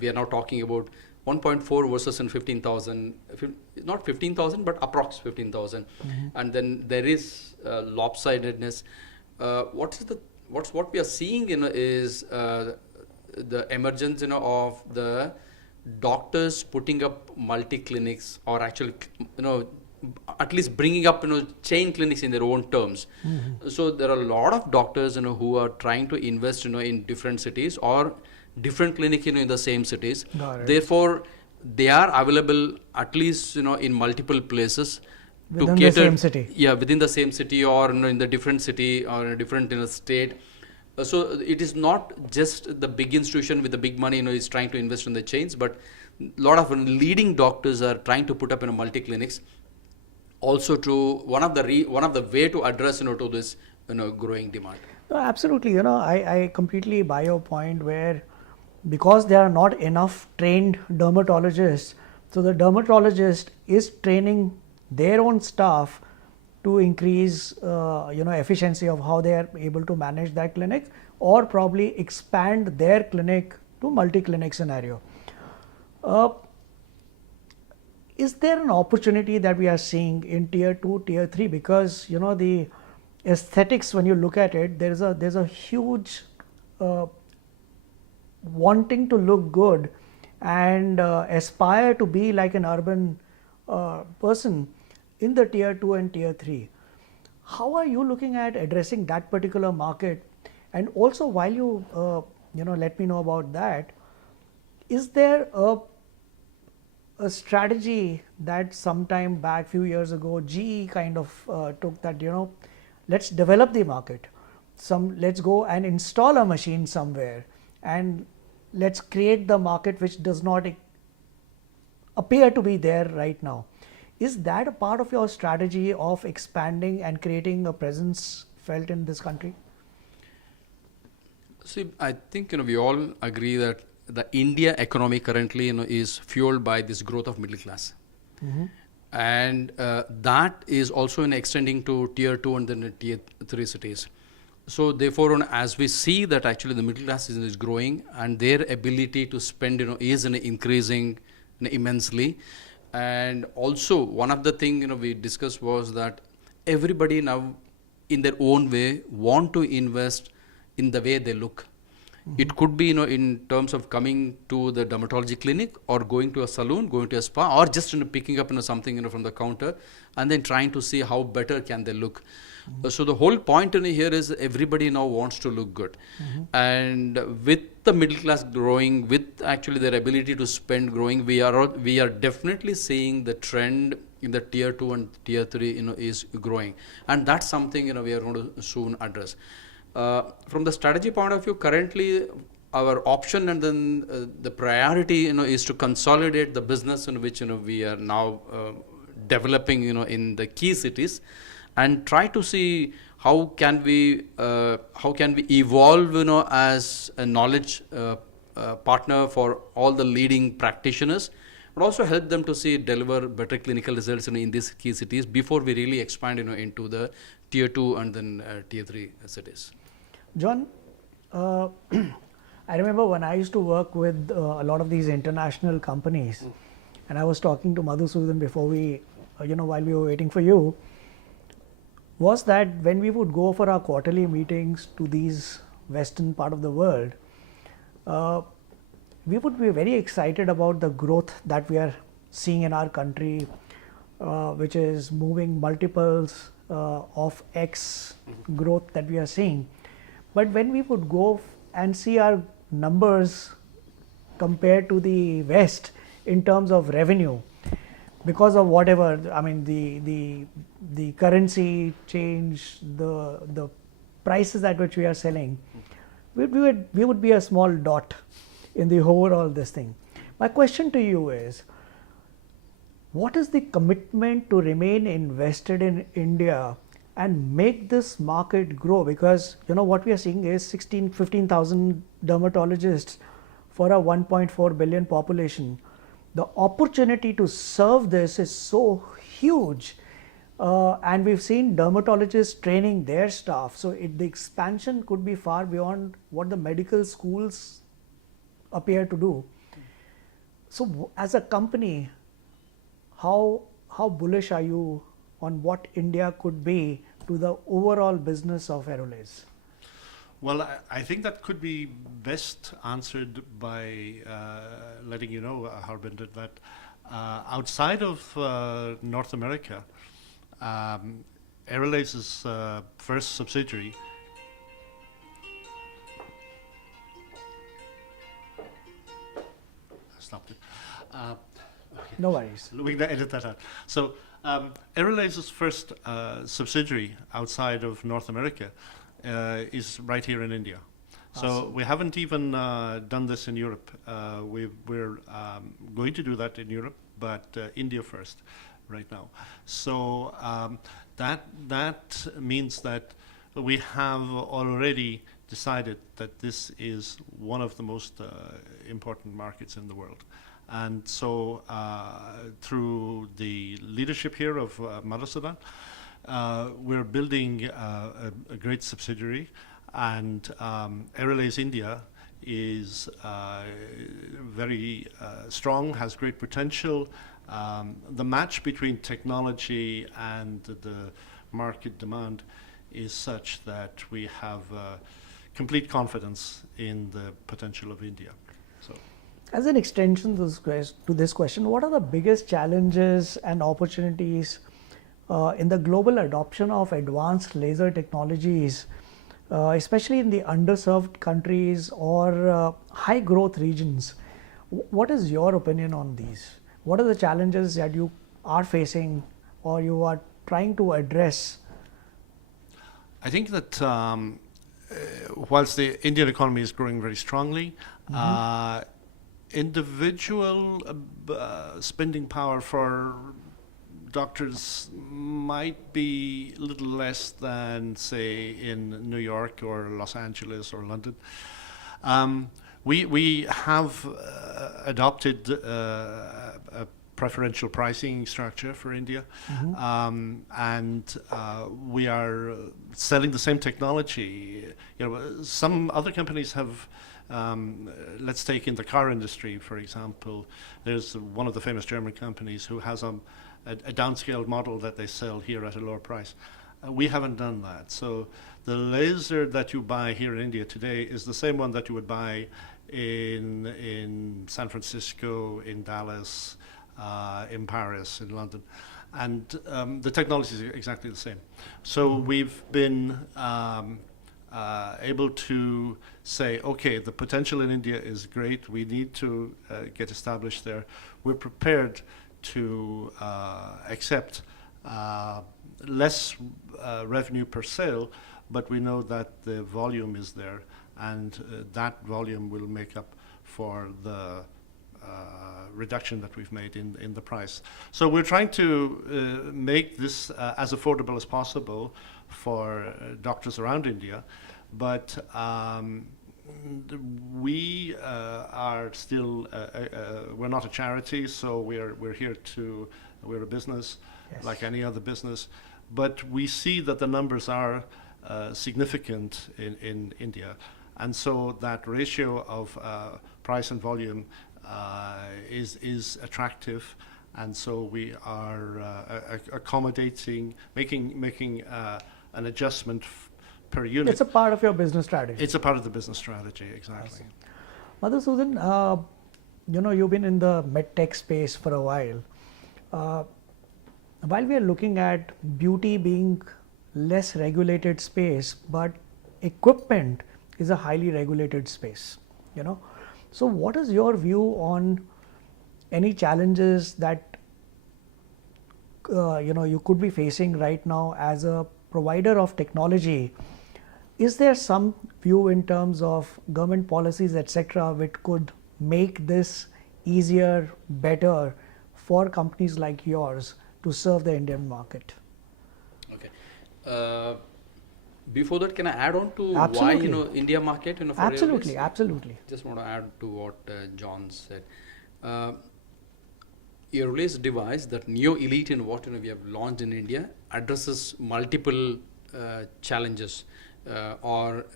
we are now talking about 1.4 versus 15,000, not 15,000 but approx 15,000, and then there is lopsidedness. What we are seeing is the emergence of the doctors putting up multi clinics, or actually at least bringing up chain clinics in their own terms. So there are a lot of doctors who are trying to invest in different cities or different clinic in the same cities. Therefore they are available at least in multiple places within to cater the same city. Yeah, within the same city, or in the different city, or in a different state. So it is not just the big institution with the big money is trying to invest in the chains, but a lot of leading doctors are trying to put up multi clinics. Also, to one of the way to address to this growing demand. No, absolutely. I completely buy your point, where because there are not enough trained dermatologists, so the dermatologist is training their own staff to increase efficiency of how they are able to manage that clinic, or probably expand their clinic to multi-clinic scenario. Is there an opportunity that we are seeing in tier 2, tier 3? Because the aesthetics, when you look at it, there's a huge wanting to look good and aspire to be like an urban person in the tier 2 and tier 3. How are you looking at addressing that particular market? And also, while you let me know about that, is there a strategy that sometime back, few years ago, GE kind of took, that let's develop the market, let's go and install a machine somewhere, and let's create the market which does not appear to be there right now. Is that a part of your strategy of expanding and creating a presence felt in this country? See, I think we all agree that the India economy currently is fueled by this growth of middle class, and that is also extending to tier 2 and then tier 3 cities. So therefore, as we see that actually the middle class is growing and their ability to spend is increasing immensely. And also one of the things we discussed was that everybody now in their own way want to invest in the way they look. It could be in terms of coming to the dermatology clinic, or going to a salon, going to a spa, or just picking up something from the counter and then trying to see how better can they look. So the whole point here is everybody now wants to look good. And with the middle class growing, with actually their ability to spend growing, we are definitely seeing the trend in the tier 2 and tier 3 is growing, and that's something we are going to soon address. From the strategy point of view, currently our option and then the priority is to consolidate the business in which we are now developing in the key cities, and try to see how can we evolve as a knowledge partner for all the leading practitioners, but also help them to deliver better clinical results in these key cities before we really expand into the tier 2 and then tier 3 cities. John, I remember when I used to work with a lot of these international companies, and I was talking to Madhusudan before we, while we were waiting for you, was that when we would go for our quarterly meetings to these western part of the world, we would be very excited about the growth that we are seeing in our country, which is moving multiples of X growth that we are seeing. But when we would go and see our numbers compared to the West in terms of revenue, because of whatever, the currency change, the prices at which we are selling, we would be a small dot in the overall this thing. My question to you is, what is the commitment to remain invested in India and make this market grow? Because what we are seeing is 15,000 dermatologists for a 1.4 billion population. The opportunity to serve this is so huge, and we've seen dermatologists training their staff. So the expansion could be far beyond what the medical schools appear to do. So as a company, how bullish are you on what India could be to the overall business of Aerolase? Well, I think that could be best answered by letting you know, Harbinder, that outside of North America, Aerolase's first subsidiary stopped it. Okay. No worries. We can edit that out. So, Aerolase's first subsidiary outside of North America is right here in India. Awesome. So we haven't even done this in Europe. We're going to do that in Europe, but India first right now. So that means that we have already decided that this is one of the most important markets in the world. And so through the leadership here of Madhusudan, we're building a great subsidiary, and Aerolase India is very strong, has great potential. The match between technology and the market demand is such that we have complete confidence in the potential of India. So, as an extension to this question, what are the biggest challenges and opportunities in the global adoption of advanced laser technologies especially in the underserved countries or high growth regions. What is your opinion on these? What are the challenges that you are facing or you are trying to address? I think that whilst the Indian economy is growing very strongly, individual spending power for doctors might be a little less than, say, in New York or Los Angeles or London. We have adopted a preferential pricing structure for India, and we are selling the same technology. Some other companies have. Let's take in the car industry, for example. There's one of the famous German companies who has a downscaled model that they sell here at a lower price. We haven't done that. So the laser that you buy here in India today is the same one that you would buy in San Francisco, in Dallas, in Paris, in London. And the technology is exactly the same. So we've been able to say, okay, the potential in India is great. We need to get established there. We're prepared to accept less revenue per sale, but we know that the volume is there, and that volume will make up for the reduction that we've made in the price. So we're trying to make this as affordable as possible for doctors around India, but we are still we're not a charity, so we're here to we're a business. Yes. Like any other business, but we see that the numbers are significant in India, and so that ratio of price and volume is attractive, and so we are accommodating, making an adjustment per unit. It's a part of your business strategy. It's a part of the business strategy, exactly. Madhusudan, you've been in the medtech space for a while. While we are looking at beauty being less regulated space, but equipment is a highly regulated space, So what is your view on any challenges that you could be facing right now as a provider of technology? Is there some view in terms of government policies, etc., which could make this easier, better for companies like yours to serve the Indian market? Okay. Before that, can I add on to Absolutely. why India market? For Absolutely, Aerolase? absolutely. Just want to add to what John said. Aerolase device, that Neo Elite and what we have launched in India, addresses multiple challenges or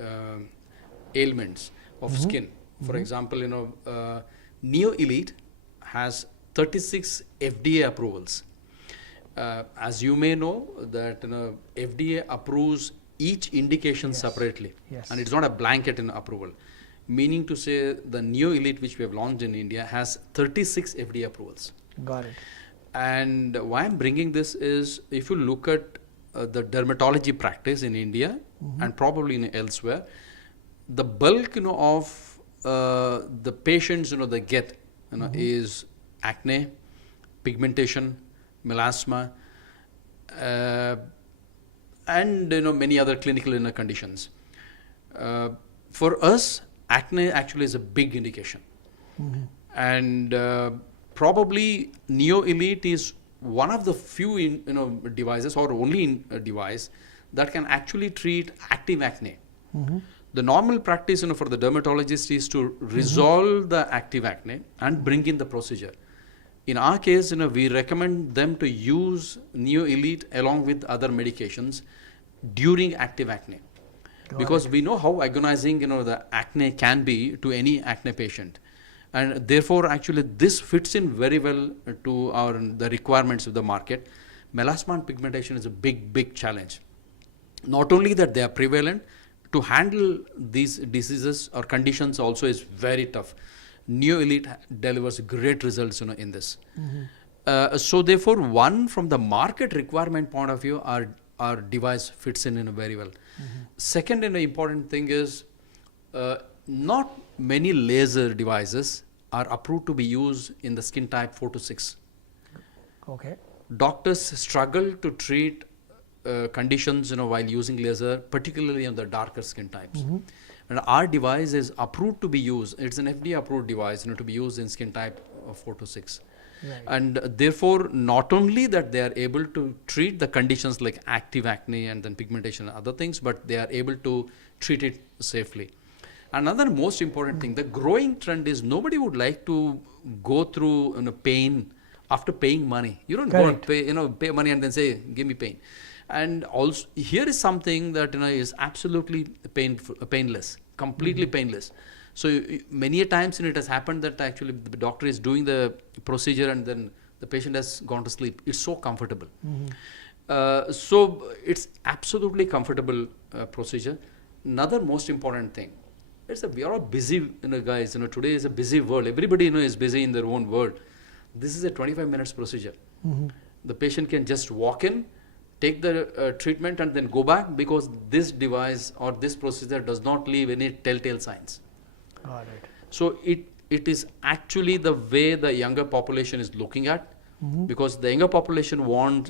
ailments of skin. For example, Neo Elite has 36 FDA approvals. As you may know, that FDA approves each indication separately, and it's not a blanket approval. Meaning to say, the Neo Elite, which we have launched in India, has 36 FDA approvals. Got it. And why I'm bringing this is, if you look at the dermatology practice in India and probably elsewhere, the bulk of the patients they get is acne, pigmentation, melasma, and many other clinical conditions. For us, acne actually is a big indication, and probably Neo Elite is one of the few devices, or only device, that can actually treat active acne. The normal practice for the dermatologist is to resolve the active acne and bring in the procedure. In our case, we recommend them to use Neo Elite along with other medications during active acne, because we know how agonizing the acne can be to any acne patient, and therefore actually this fits in very well to the requirements of the market. Melasma and pigmentation is a big challenge. Not only that they are prevalent, to handle these diseases or conditions also is very tough. Neo Elite delivers great results in this. So therefore, from the market requirement point of view, our device fits in very well. Second, important thing is not many laser devices are approved to be used in the skin type 4 to 6. Okay. Doctors struggle to treat conditions while using laser, particularly on the darker skin types. And our device is approved to be used. It's an FDA approved device to be used in skin type 4 to 6. Right. And therefore, not only that they are able to treat the conditions like active acne and then pigmentation and other things, but they are able to treat it safely. Another most important thing, the growing trend is nobody would like to go through pain after paying money. You don't Correct. go and pay money and then say, give me pain. And also, here is something that is absolutely painless, completely painless. So many a times it has happened that actually the doctor is doing the procedure and then the patient has gone to sleep. It's so comfortable. So it's absolutely comfortable procedure. Another most important thing, we are all busy, guys. Today is a busy world. Everybody is busy in their own world. This is a 25 minutes procedure. The patient can just walk in, take the treatment and then go back, because this device or this procedure does not leave any telltale signs. Got it. So it is actually the way the younger population is looking at, because the younger population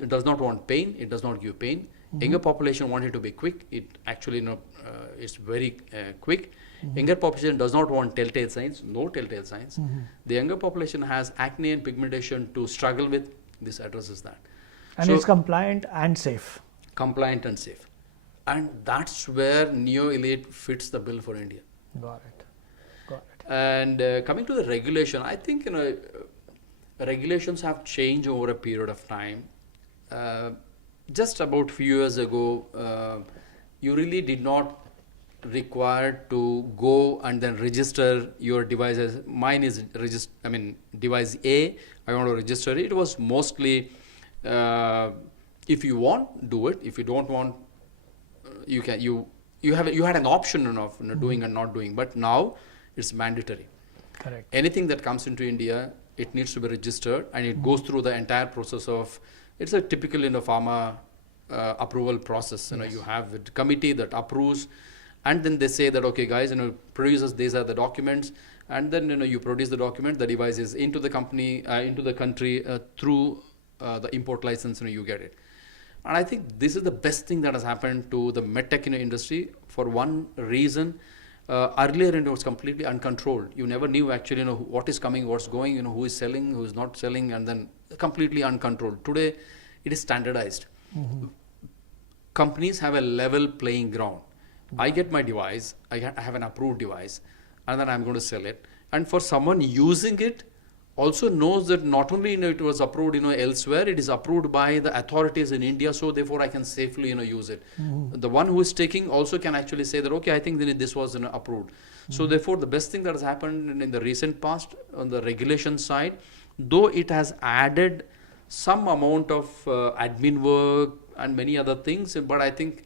does not want pain, it does not give pain. Younger population want it to be quick, it actually it's very quick. Younger population does not want telltale signs, no telltale signs. The younger population has acne and pigmentation to struggle with, this addresses that. And So it's compliant and safe. compliant and safe. And that's where Neo Elite fits the bill for India. Got it. Got it. And coming to the regulation, I think regulations have changed over a period of time. Just about few years ago, you really did not require to go and then register your device as mine is device A. I want to register it. It was mostly if you want, do it. If you don't want, you can. You had an option of doing and not doing, but now it's mandatory. Correct. Anything that comes into India, it needs to be registered, and it goes through the entire process of. It's a typical pharma approval process. You have a committee that approves, and then they say that okay, guys, producers, these are the documents, and then you produce the document. The device is into the company, into the country through the import license. You get it. And I think this is the best thing that has happened to the medtech industry for one reason. Earlier it was completely uncontrolled. You never knew actually what is coming, what's going, who is selling, who is not selling, and then completely uncontrolled. Today it is standardized. Companies have a level playing ground. I get my device, I have an approved device, and then I'm going to sell it. And for someone using it, also knows that not only it was approved elsewhere, it is approved by the authorities in India, so therefore I can safely use it. The one who is taking also can actually say that okay, I think this was approved. So therefore the best thing that has happened in the recent past on the regulation side, though it has added some amount of admin work and many other things, but I think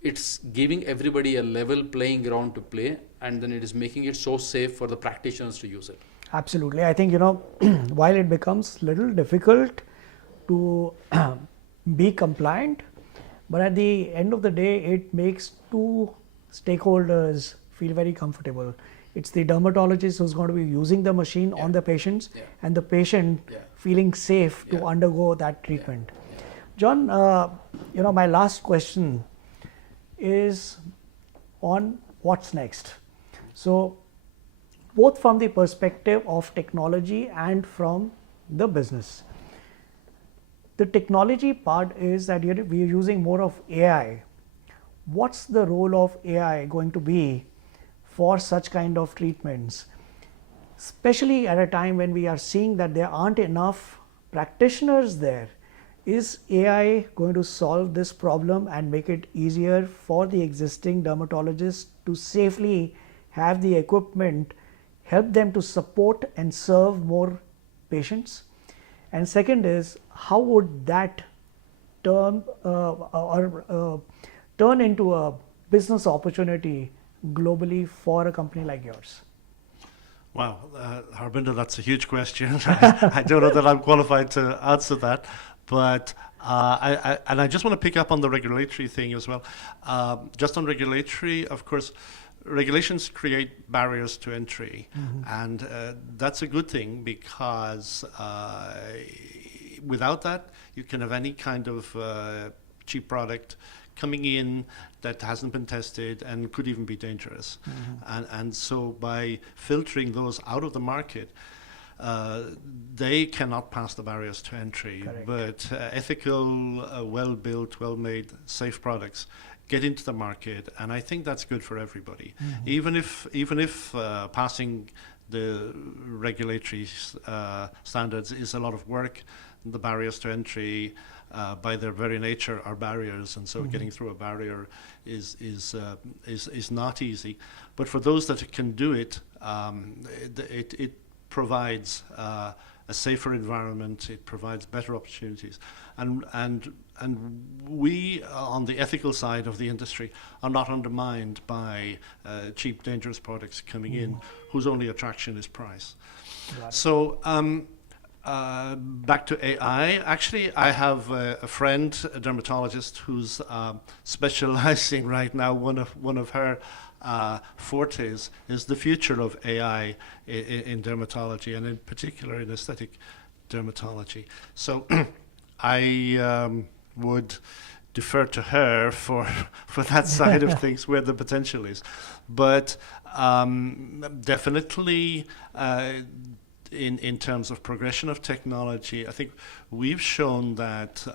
it's giving everybody a level playing ground to play, and then it is making it so safe for the practitioners to use it. Absolutely. I think, while it becomes little difficult to be compliant, but at the end of the day, it makes two stakeholders feel very comfortable. It's the dermatologist who's going to be using the machine on the patients, and the patient feeling safe to undergo that treatment. John, my last question is on what's next. So, both from the perspective of technology and from the business. The technology part is that we are using more of AI. What's the role of AI going to be for such kind of treatments, especially at a time when we are seeing that there aren't enough practitioners there? Is AI going to solve this problem and make it easier for the existing dermatologists to safely have the equipment, help them to support and serve more patients? And second is, how would that turn into a business opportunity globally for a company like yours? Wow, Harbinder, that's a huge question. I don't know that I'm qualified to answer that, but And I just want to pick up on the regulatory thing as well. Just on regulatory, of course, regulations create barriers to entry, and that's a good thing, because without that, you can have any kind of cheap product coming in that hasn't been tested and could even be dangerous. And so by filtering those out of the market, they cannot pass the barriers to entry. Correct. But ethical, well-built, well-made, safe products get into the market, and I think that's good for everybody. Even if passing the regulatory standards is a lot of work, the barriers to entry, by their very nature, are barriers, and so getting through a barrier is not easy. But for those that can do it, it provides a safer environment. It provides better opportunities, and we on the ethical side of the industry are not undermined by cheap, dangerous products coming in, whose only attraction is price. So. Back to AI. Actually, I have a friend, a dermatologist, who's specializing right now. One of her fortes is the future of AI in dermatology, and in particular in aesthetic dermatology. So I would defer to her for that side of things, where the potential is. But definitely. In terms of progression of technology, I think we've shown that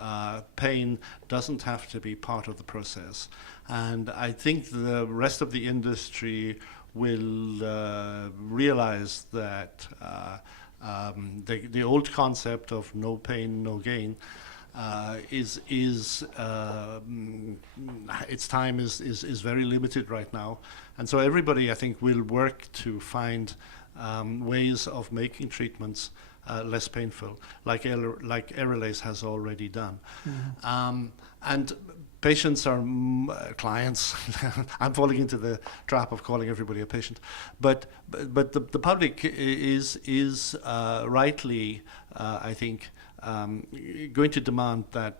pain doesn't have to be part of the process. And I think the rest of the industry will realize that the old concept of no pain, no gain its time is very limited right now. And so everybody, I think, will work to find ways of making treatments less painful, like Aerolase has already done. And patients are clients. I'm falling into the trap of calling everybody a patient, but the public is rightly, I think, going to demand that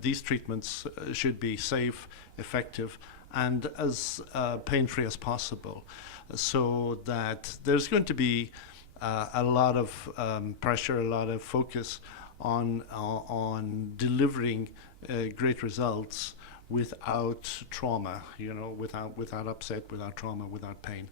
these treatments should be safe, effective, and as pain-free as possible, so that there's going to be a lot of pressure, a lot of focus on delivering great results without trauma, without upset, without trauma, without pain.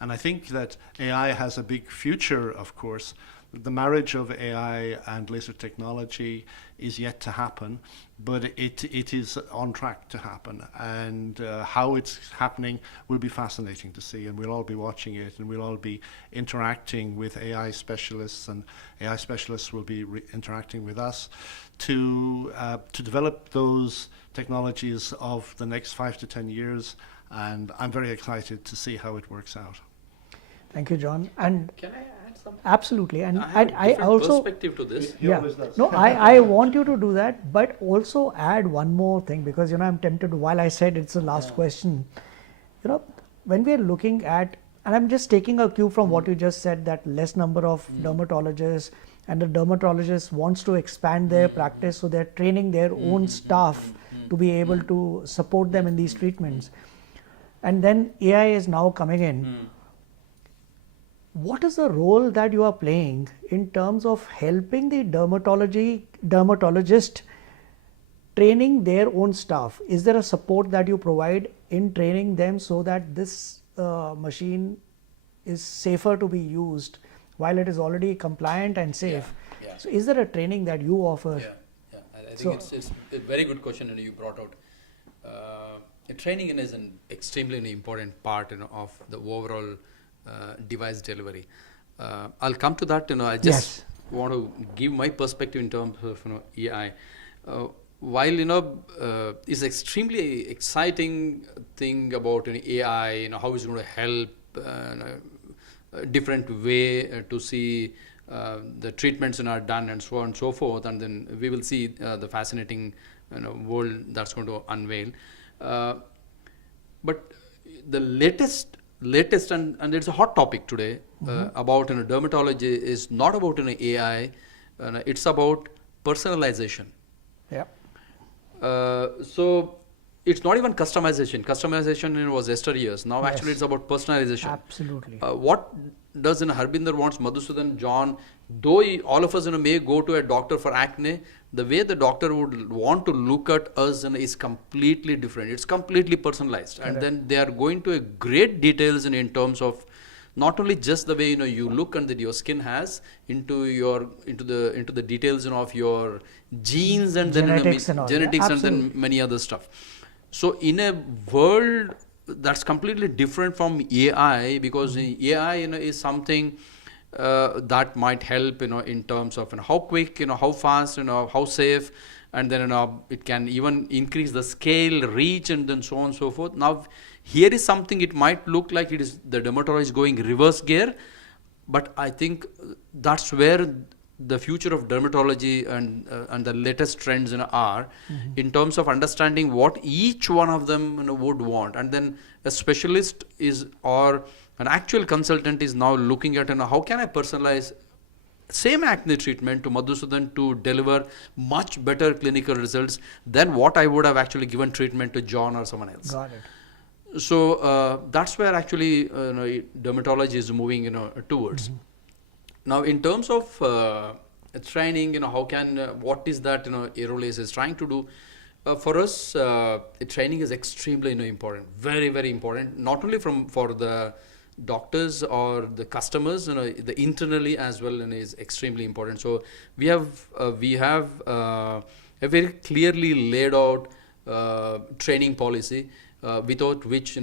And I think that AI has a big future, of course. The marriage of AI and laser technology is yet to happen, but it is on track to happen. And how it's happening will be fascinating to see, and we'll all be watching it, and we'll all be interacting with AI specialists, and AI specialists will be interacting with us to develop those technologies of the next 5 to 10 years. And I'm very excited to see how it works out. Thank you, John. And can I add something? Absolutely. And I also perspective to this. No, I want you to do that, but also add one more thing, because I'm tempted, while I said it's the last question, when we're looking at, and I'm just taking a cue from what you just said, that less number of dermatologists, and the dermatologist wants to expand their practice, so they're training their own staff to be able to support them in these treatments. And then AI is now coming in. What is the role that you are playing in terms of helping the dermatologist training their own staff? Is there a support that you provide in training them so that this machine is safer to be used while it is already compliant and safe? Yeah. So is there a training that you offer? Yeah. I think it's a very good question, and you brought out. Training is an extremely important part of the overall device delivery. I'll come to that. I just want to give my perspective in terms of AI. While is extremely exciting thing about AI, how it's going to help a different way to see the treatments are done and so on and so forth, and then we will see the fascinating world that's going to unveil. But the latest and it's a hot topic today about dermatology is not about AI. It's about personalization. Yeah. So it's not even customization. Customization was yesteryears. Now Yes. actually it's about personalization. Absolutely. What does Harbinder wants, Madhusudan, John, though all of us may go to a doctor for acne, the way the doctor would want to look at us is completely different. It's completely personalized. And Correct. then they are going to a great details in terms of not only just the way you look and that your skin has into the details of your genes and Genetics then and all, yeah, genetics and then absolutely. many other stuff. So in a world that's completely different from AI, because AI is something that might help in terms of how quick, how fast, how safe, and then it can even increase the scale, reach, and then so on and so forth. Now here is something, it might look like it is the dermatologist going reverse gear, but I think that's where the future of dermatology and the latest trends are, in terms of understanding what each one of them would want, and then a specialist is, or an actual consultant is now looking at how can I personalize same acne treatment to Madhusudan to deliver much better clinical results than what I would have actually given treatment to John or someone else. Got it. So that's where actually dermatology is moving towards. Now in terms of training, how can what is that Aerolase is trying to do? For us, training is extremely important, very very important. Not only for the doctors or the customers, the internally as well, is extremely important. So we have a very clearly laid out training policy, without which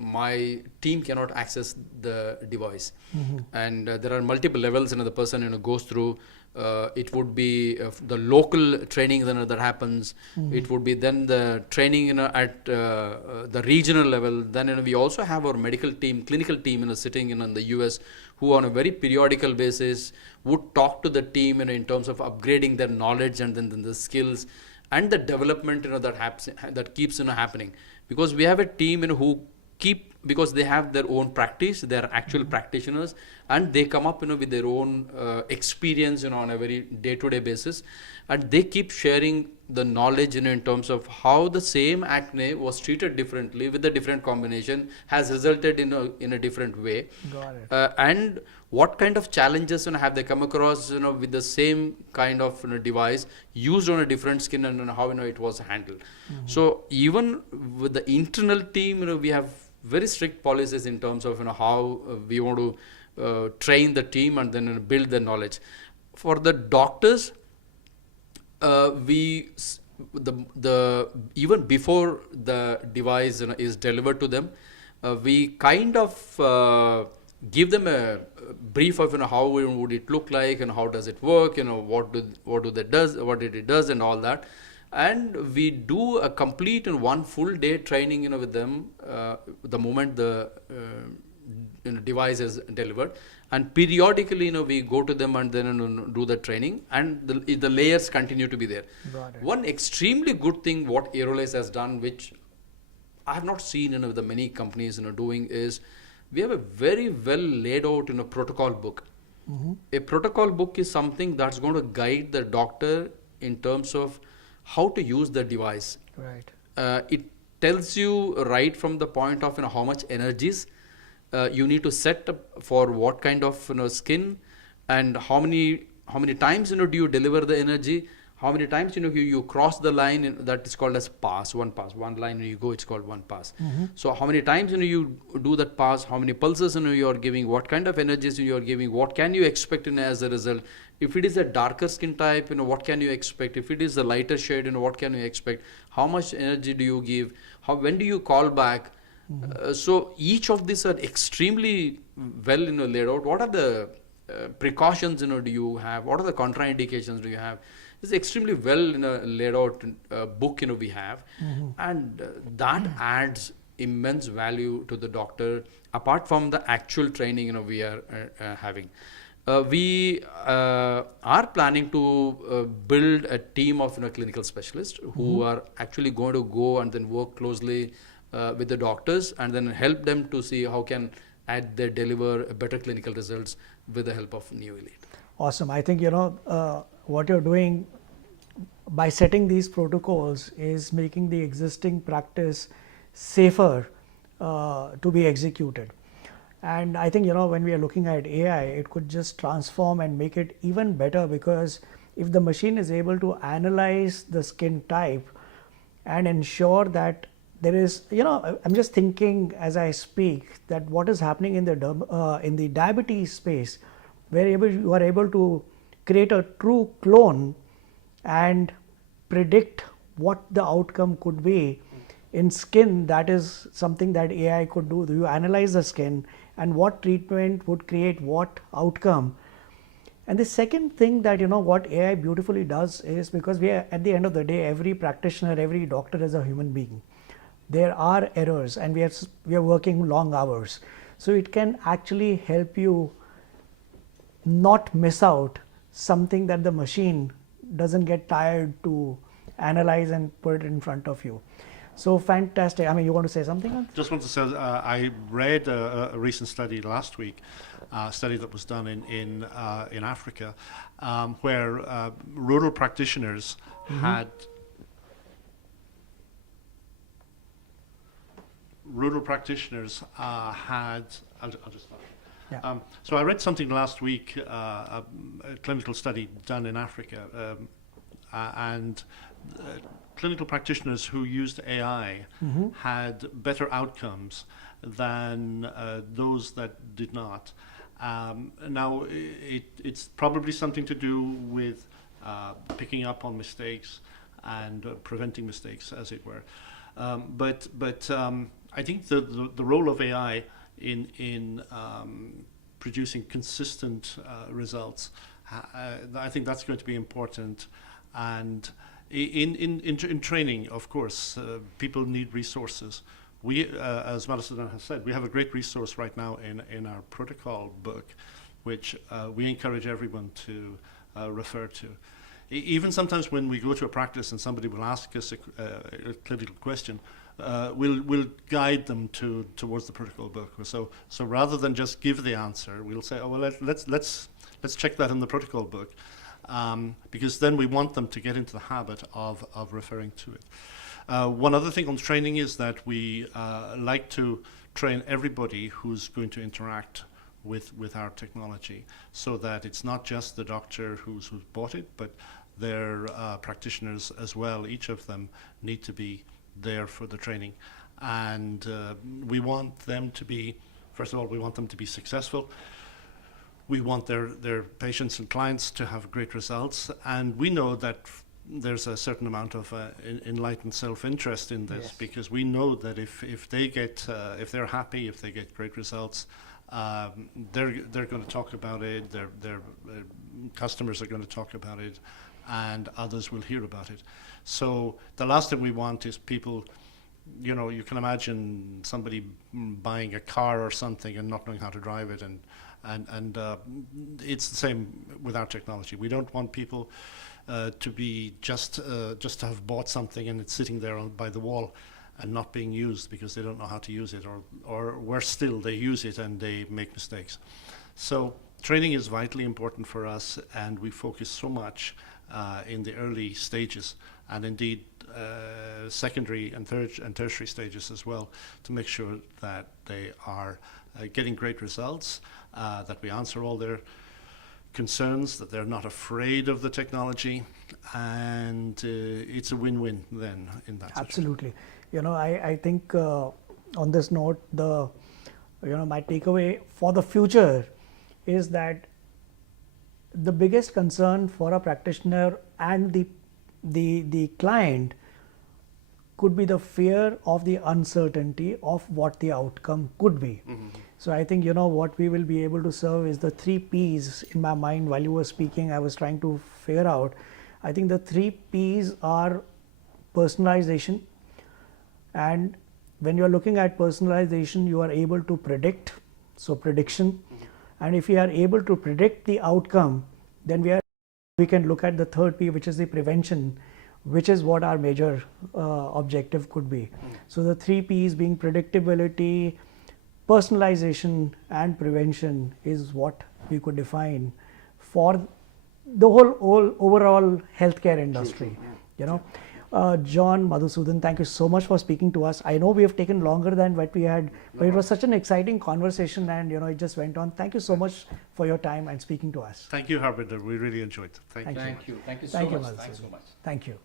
my team cannot access the device. And there are multiple levels the person goes through. It would be the local training that happens. It would be then the training at the regional level. Then we also have our medical team, clinical team sitting in the US, who on a very periodical basis would talk to the team in terms of upgrading their knowledge and then the skills and the development that keeps happening. Because we have a team who keep, because they have their own practice, they are actual practitioners, and they come up with their own experience on a very day-to-day basis, and they keep sharing the knowledge in terms of how the same acne was treated differently with a different combination has resulted in a different way. Got it. And what kind of challenges have they come across with the same kind of device used on a different skin, and how it was handled. So even with the internal team, we have very strict policies in terms of how we want to train the team and then build the knowledge. For the doctors, even before the device is delivered to them, we kind of give them a brief of how would it look like and how does it work, what it does and all that. And we do a complete and one full day training with them the moment the device is delivered. And periodically we go to them and then do the training, and the layers continue to be there. Got it. One extremely good thing what Aerolase has done, which I have not seen the many companies doing, is we have a very well laid out protocol book. A protocol book is something that's going to guide the doctor in terms of how to use the device. Right. It tells you right from the point of how much energies you need to set up for what kind of skin, and how many times do you deliver the energy, how many times you cross the line, that is called as pass, one line you go, it's called one pass. So how many times you do that pass, how many pulses you are giving, what kind of energies you are giving, what can you expect as a result. If it is a darker skin type, what can you expect? If it is a lighter shade, what can you expect? How much energy do you give? When do you call back? So each of these are extremely well laid out. What are the precautions do you have? What are the contraindications do you have? It's extremely well laid out book we have, and that adds immense value to the doctor apart from the actual training we are having. We are planning to build a team of clinical specialists who are actually going to go and then work closely with the doctors and then help them to see how can they deliver better clinical results with the help of New Elite. Awesome. I think what you're doing by setting these protocols is making the existing practice safer to be executed. And I think, when we are looking at AI, it could just transform and make it even better, because if the machine is able to analyze the skin type and ensure that there is, I'm just thinking as I speak that what is happening in the diabetes space, where you are able to create a true clone and predict what the outcome could be in skin. That is something that AI could do. You analyze the skin and what treatment would create what outcome. And the second thing that, what AI beautifully does is, because we are, at the end of the day, every practitioner, every doctor is a human being. There are errors, and we are working long hours. So it can actually help you not miss out something that the machine doesn't get tired to analyze and put it in front of you. So fantastic. I mean, you want to say something? Just want to say, I read a recent study last week, a study that was done in Africa, where rural practitioners had I'll just start. Yeah. So I read something last week, a clinical study done in Africa, and clinical practitioners who used AI had better outcomes than those that did not. Now, it's probably something to do with picking up on mistakes and preventing mistakes, as it were. But I think the role of AI in producing consistent results, I think that's going to be important. And in training, of course, people need resources. We, as Madhusudan has said, we have a great resource right now in our protocol book, which we encourage everyone to refer to. Even sometimes when we go to a practice and somebody will ask us a clinical question, we'll guide them towards the protocol book. So rather than just give the answer, we'll say, oh well, let's check that in the protocol book, because then we want them to get into the habit of referring to it. One other thing on training is that we like to train everybody who's going to interact with our technology, so that it's not just the doctor who's bought it, but their practitioners as well. Each of them need to be there for the training, and we want them to be, first of all, we want them to be successful. We want their patients and clients to have great results, and we know that there's a certain amount of enlightened self-interest in this, yes, because we know that if they're happy, if they get great results, they're going to talk about it. Their customers are going to talk about it, and others will hear about it. So the last thing we want is people, you can imagine somebody buying a car or something and not knowing how to drive it, and it's the same with our technology. We don't want people to be just to have bought something and it's sitting there by the wall and not being used because they don't know how to use it, or worse still, they use it and they make mistakes. So training is vitally important for us, and we focus so much in the early stages, and indeed secondary and tertiary stages as well, to make sure that they are getting great results, that we answer all their concerns, that they're not afraid of the technology, and it's a win-win then in that Absolutely. Situation. I think on this note, my takeaway for the future is that the biggest concern for a practitioner and the client could be the fear of the uncertainty of what the outcome could be. Mm-hmm. So I think, what we will be able to serve is the 3 P's. In my mind, while you were speaking, I was trying to figure out. I think the 3 P's are personalization. And when you are looking at personalization, you are able to predict, so prediction. Mm-hmm. And if you are able to predict the outcome, then we can look at the 3rd P, which is the prevention, which is what our major objective could be. Mm-hmm. So the 3 P's being predictability, personalization, and prevention is what we could define for the whole overall healthcare industry. True. Yeah. you know. John, Madhusudan, thank you so much for speaking to us. I know we have taken longer than what we had, but it was such an exciting conversation, and you know, it just went on. Thank you so much for your time and speaking to us. Thank you, Harbinder. We really enjoyed it. Thank you. Thank you. Thank you so Thank you, much. Madhusudan. Thanks so much. Thank you.